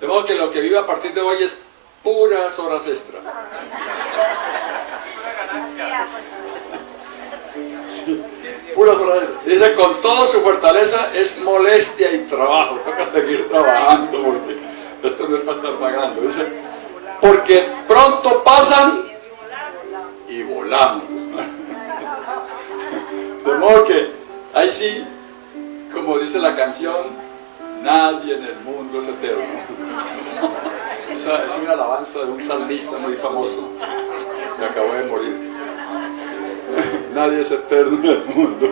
De modo que lo que vive a partir de hoy es puras horas extras. Sí, puras horas extras. Dice, con toda su fortaleza es molestia y trabajo. Toca seguir trabajando porque esto no es para estar pagando. Dice, porque pronto pasan y volamos. De modo que ahí sí, como dice la canción, nadie en el mundo es eterno. Esa es una alabanza de un salmista muy famoso que acabó de morir. Nadie es eterno en el mundo.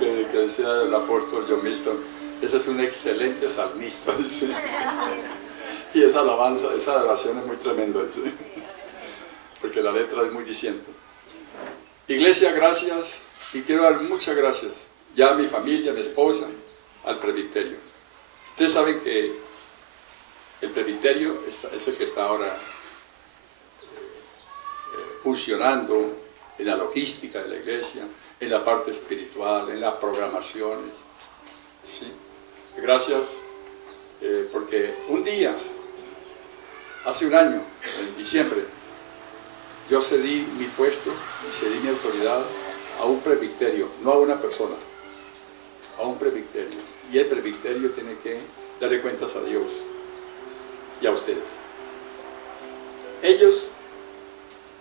Que decía el apóstol John Milton. Ese es un excelente salmista, dice. Y esa alabanza, esa adoración es muy tremenda, ¿sí? Porque la letra es muy diciente. Iglesia, gracias, y quiero dar muchas gracias ya a mi familia, a mi esposa, al presbiterio. Ustedes saben que el presbiterio es el que está ahora funcionando en la logística de la iglesia, en la parte espiritual, en las programaciones. ¿Sí? Gracias, porque un día, hace un año, en diciembre, yo cedí mi puesto, cedí mi autoridad a un presbiterio, no a una persona, a un presbiterio. Y el presbiterio tiene que darle cuentas a Dios y a ustedes.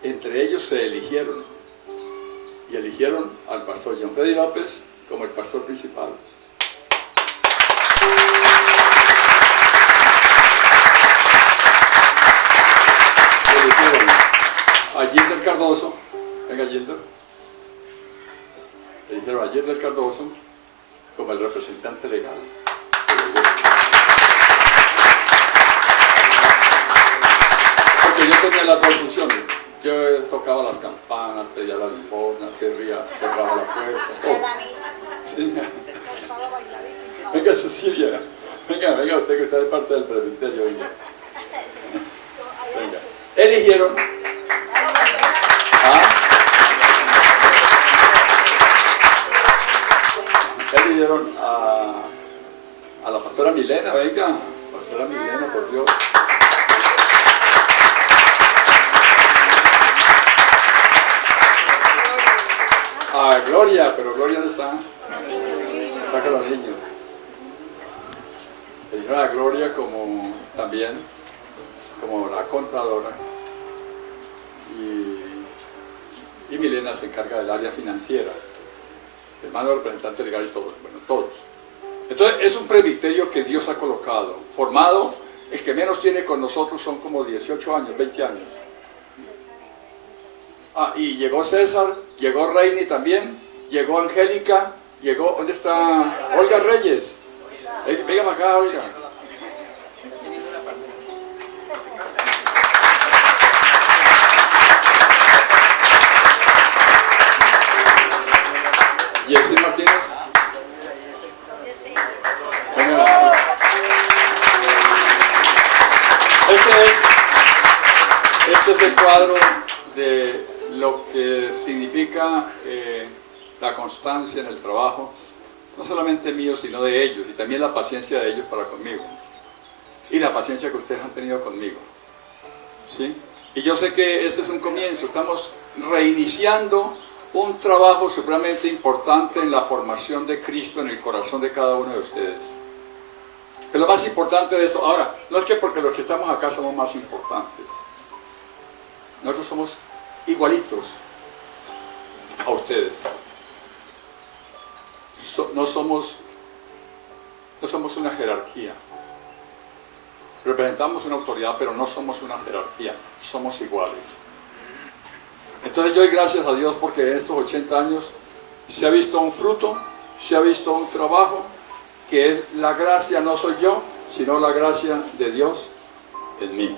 Entre ellos se eligieron, y eligieron al pastor John Freddy López como el pastor principal. Eligieron a Gilder Cardoso, venga Gilder, eligieron a Gilder Cardoso como el representante legal. Porque yo tenía las dos funciones. Yo tocaba las campanas, pedía las limosnas, cerraba la puerta, todo. Sí. Venga Cecilia, venga usted que está de parte del presbiterio, venga. Eligieron a la pastora Milena, venga, pastora Milena, por Dios. A Gloria, pero Gloria no está. Está con los niños. Eligieron a Gloria como también, como la contadora. Y Milena se encarga del área financiera. Hermano representante legal y todos, bueno, todos. Entonces es un presbiterio que Dios ha colocado, formado, el que menos tiene con nosotros son como 18 años, 20 años. Y llegó César, llegó Reini también, llegó Angélica, llegó, ¿dónde está? Olga Reyes. Venga acá, Olga. Jessy Martínez. Venga. Este es el cuadro de lo que significa la constancia en el trabajo, no solamente mío, sino de ellos, y también la paciencia de ellos para conmigo, y la paciencia que ustedes han tenido conmigo. ¿Sí? Y yo sé que este es un comienzo, estamos reiniciando un trabajo supremamente importante en la formación de Cristo en el corazón de cada uno de ustedes. Que lo más importante de esto, ahora, no es que porque los que estamos acá somos más importantes, nosotros somos igualitos a ustedes. No somos una jerarquía. Representamos una autoridad, pero no somos una jerarquía, somos iguales. Entonces yo doy gracias a Dios porque en estos 80 años se ha visto un fruto, se ha visto un trabajo, que es la gracia, no soy yo, sino la gracia de Dios en mí.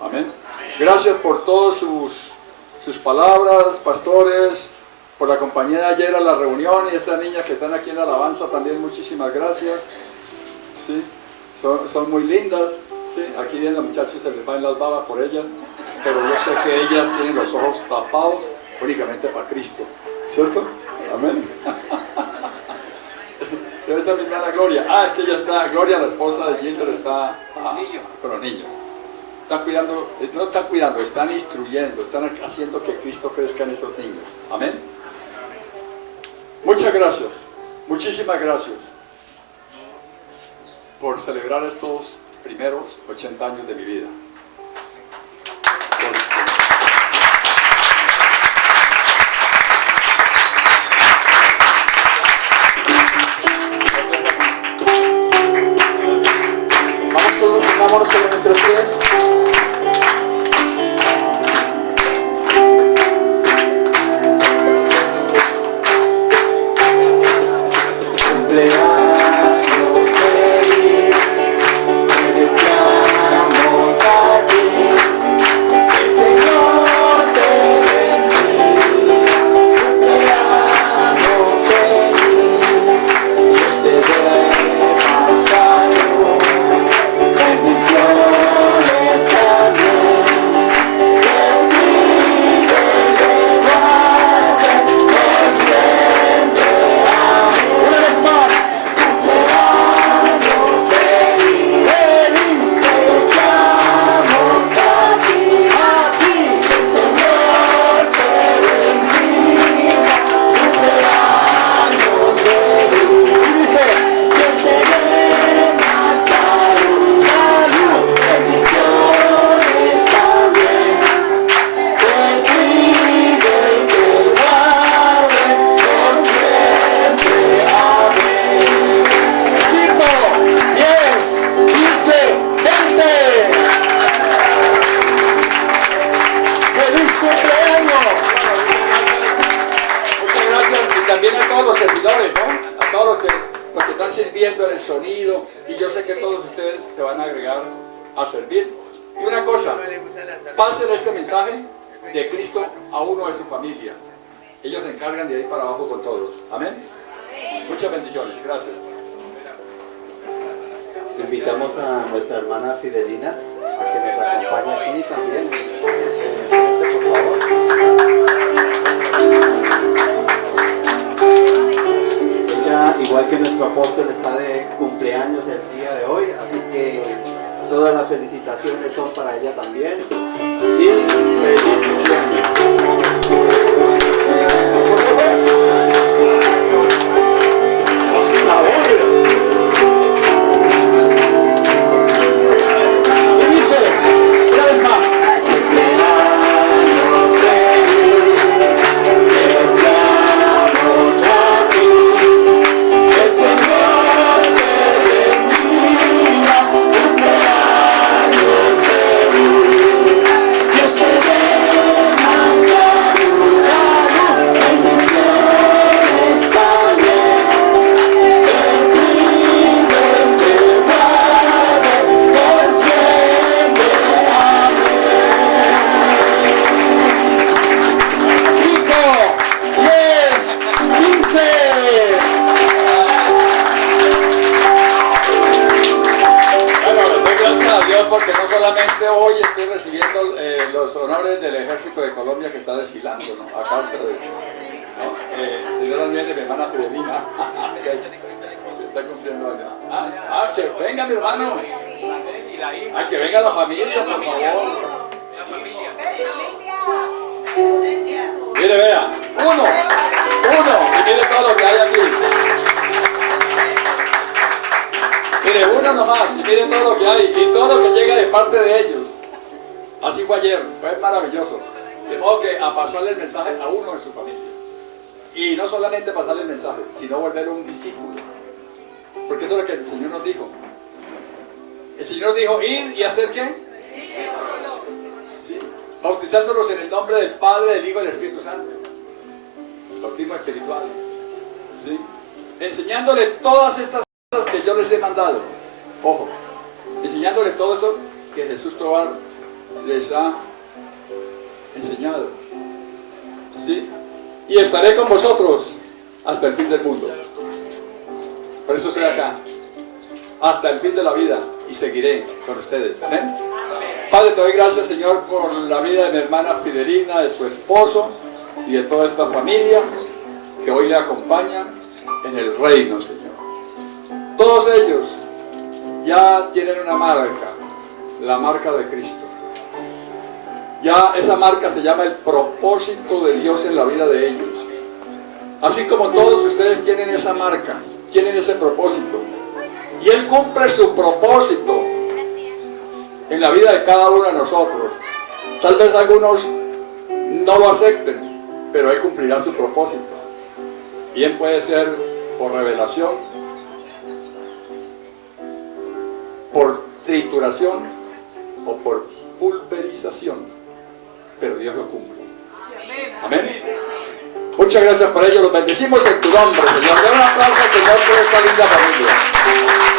Amén. Gracias por todas sus palabras, pastores, por la compañía de ayer a la reunión, y estas niñas que están aquí en la alabanza también, muchísimas gracias. ¿Sí? Son muy lindas. ¿Sí? Aquí vienen los muchachos, se les van las babas por ellas, pero yo sé que ellas tienen los ojos tapados únicamente para Cristo, ¿cierto? Amén. ¿Dónde está mi hermana Gloria? Es que ella está, Gloria, la esposa de Gilder, está con los niños. Están cuidando, no están cuidando, están instruyendo, están haciendo que Cristo crezca en esos niños. Amén. Muchas gracias, muchísimas gracias por celebrar estos primeros 80 años de mi vida. Vamos todos, pongámonos sobre nuestros pies. Cumpleaños feliz, te deseamos también a todos los servidores, ¿no? A todos los que están sirviendo en el sonido, y yo sé que todos ustedes se van a agregar a servir. Y una cosa, pasen este mensaje de Cristo a uno de su familia. Ellos se encargan de ir para abajo con todos. Amén. Muchas bendiciones. Gracias. Invitamos a nuestra hermana Fidelina a que nos acompañe aquí también. Por favor. Ella, igual que nuestro apóstol, está de cumpleaños el día de hoy, así que todas las felicitaciones son para ella también. Y feliz cumpleaños. Porque no solamente hoy estoy recibiendo los honores del Ejército de Colombia que está desfilando, ¿no? A causa de, ¿no? Dios también de mi hermana Fidelina. Se está cumpliendo allá. Que venga mi hermano. Que venga la familia, por favor. Mire, vea. Uno. Y mire todo lo que hay aquí. Mire, uno nomás, y mire todo lo que hay, y todo lo que llega de parte de ellos. Así fue ayer, fue maravilloso. De modo que a pasarle el mensaje a uno de su familia. Y no solamente pasarle el mensaje, sino volver un discípulo. Porque eso es lo que el Señor nos dijo. El Señor nos dijo, ir y hacer ¿qué? Sí. Bautizándolos en el nombre del Padre, del Hijo y del Espíritu Santo. Bautismo espiritual. ¿Sí? Enseñándole todas estas que yo les he mandado, ojo, enseñándole todo eso que Jesús Tobar les ha enseñado, ¿sí? Y estaré con vosotros hasta el fin del mundo. Por eso estoy acá, hasta el fin de la vida, y seguiré con ustedes. Amén. Padre, te doy gracias, Señor, por la vida de mi hermana Fidelina, de su esposo y de toda esta familia que hoy le acompaña en el reino, Señor. Todos ellos ya tienen una marca, la marca de Cristo. Ya esa marca se llama el propósito de Dios en la vida de ellos. Así como todos ustedes tienen esa marca, tienen ese propósito. Y Él cumple su propósito en la vida de cada uno de nosotros. Tal vez algunos no lo acepten, pero Él cumplirá su propósito. Bien puede ser por revelación, por trituración o por pulverización, pero Dios lo cumple. Amén. Muchas gracias por ello, los bendecimos en tu nombre, Señor. Den un aplauso al Señor por esta linda familia.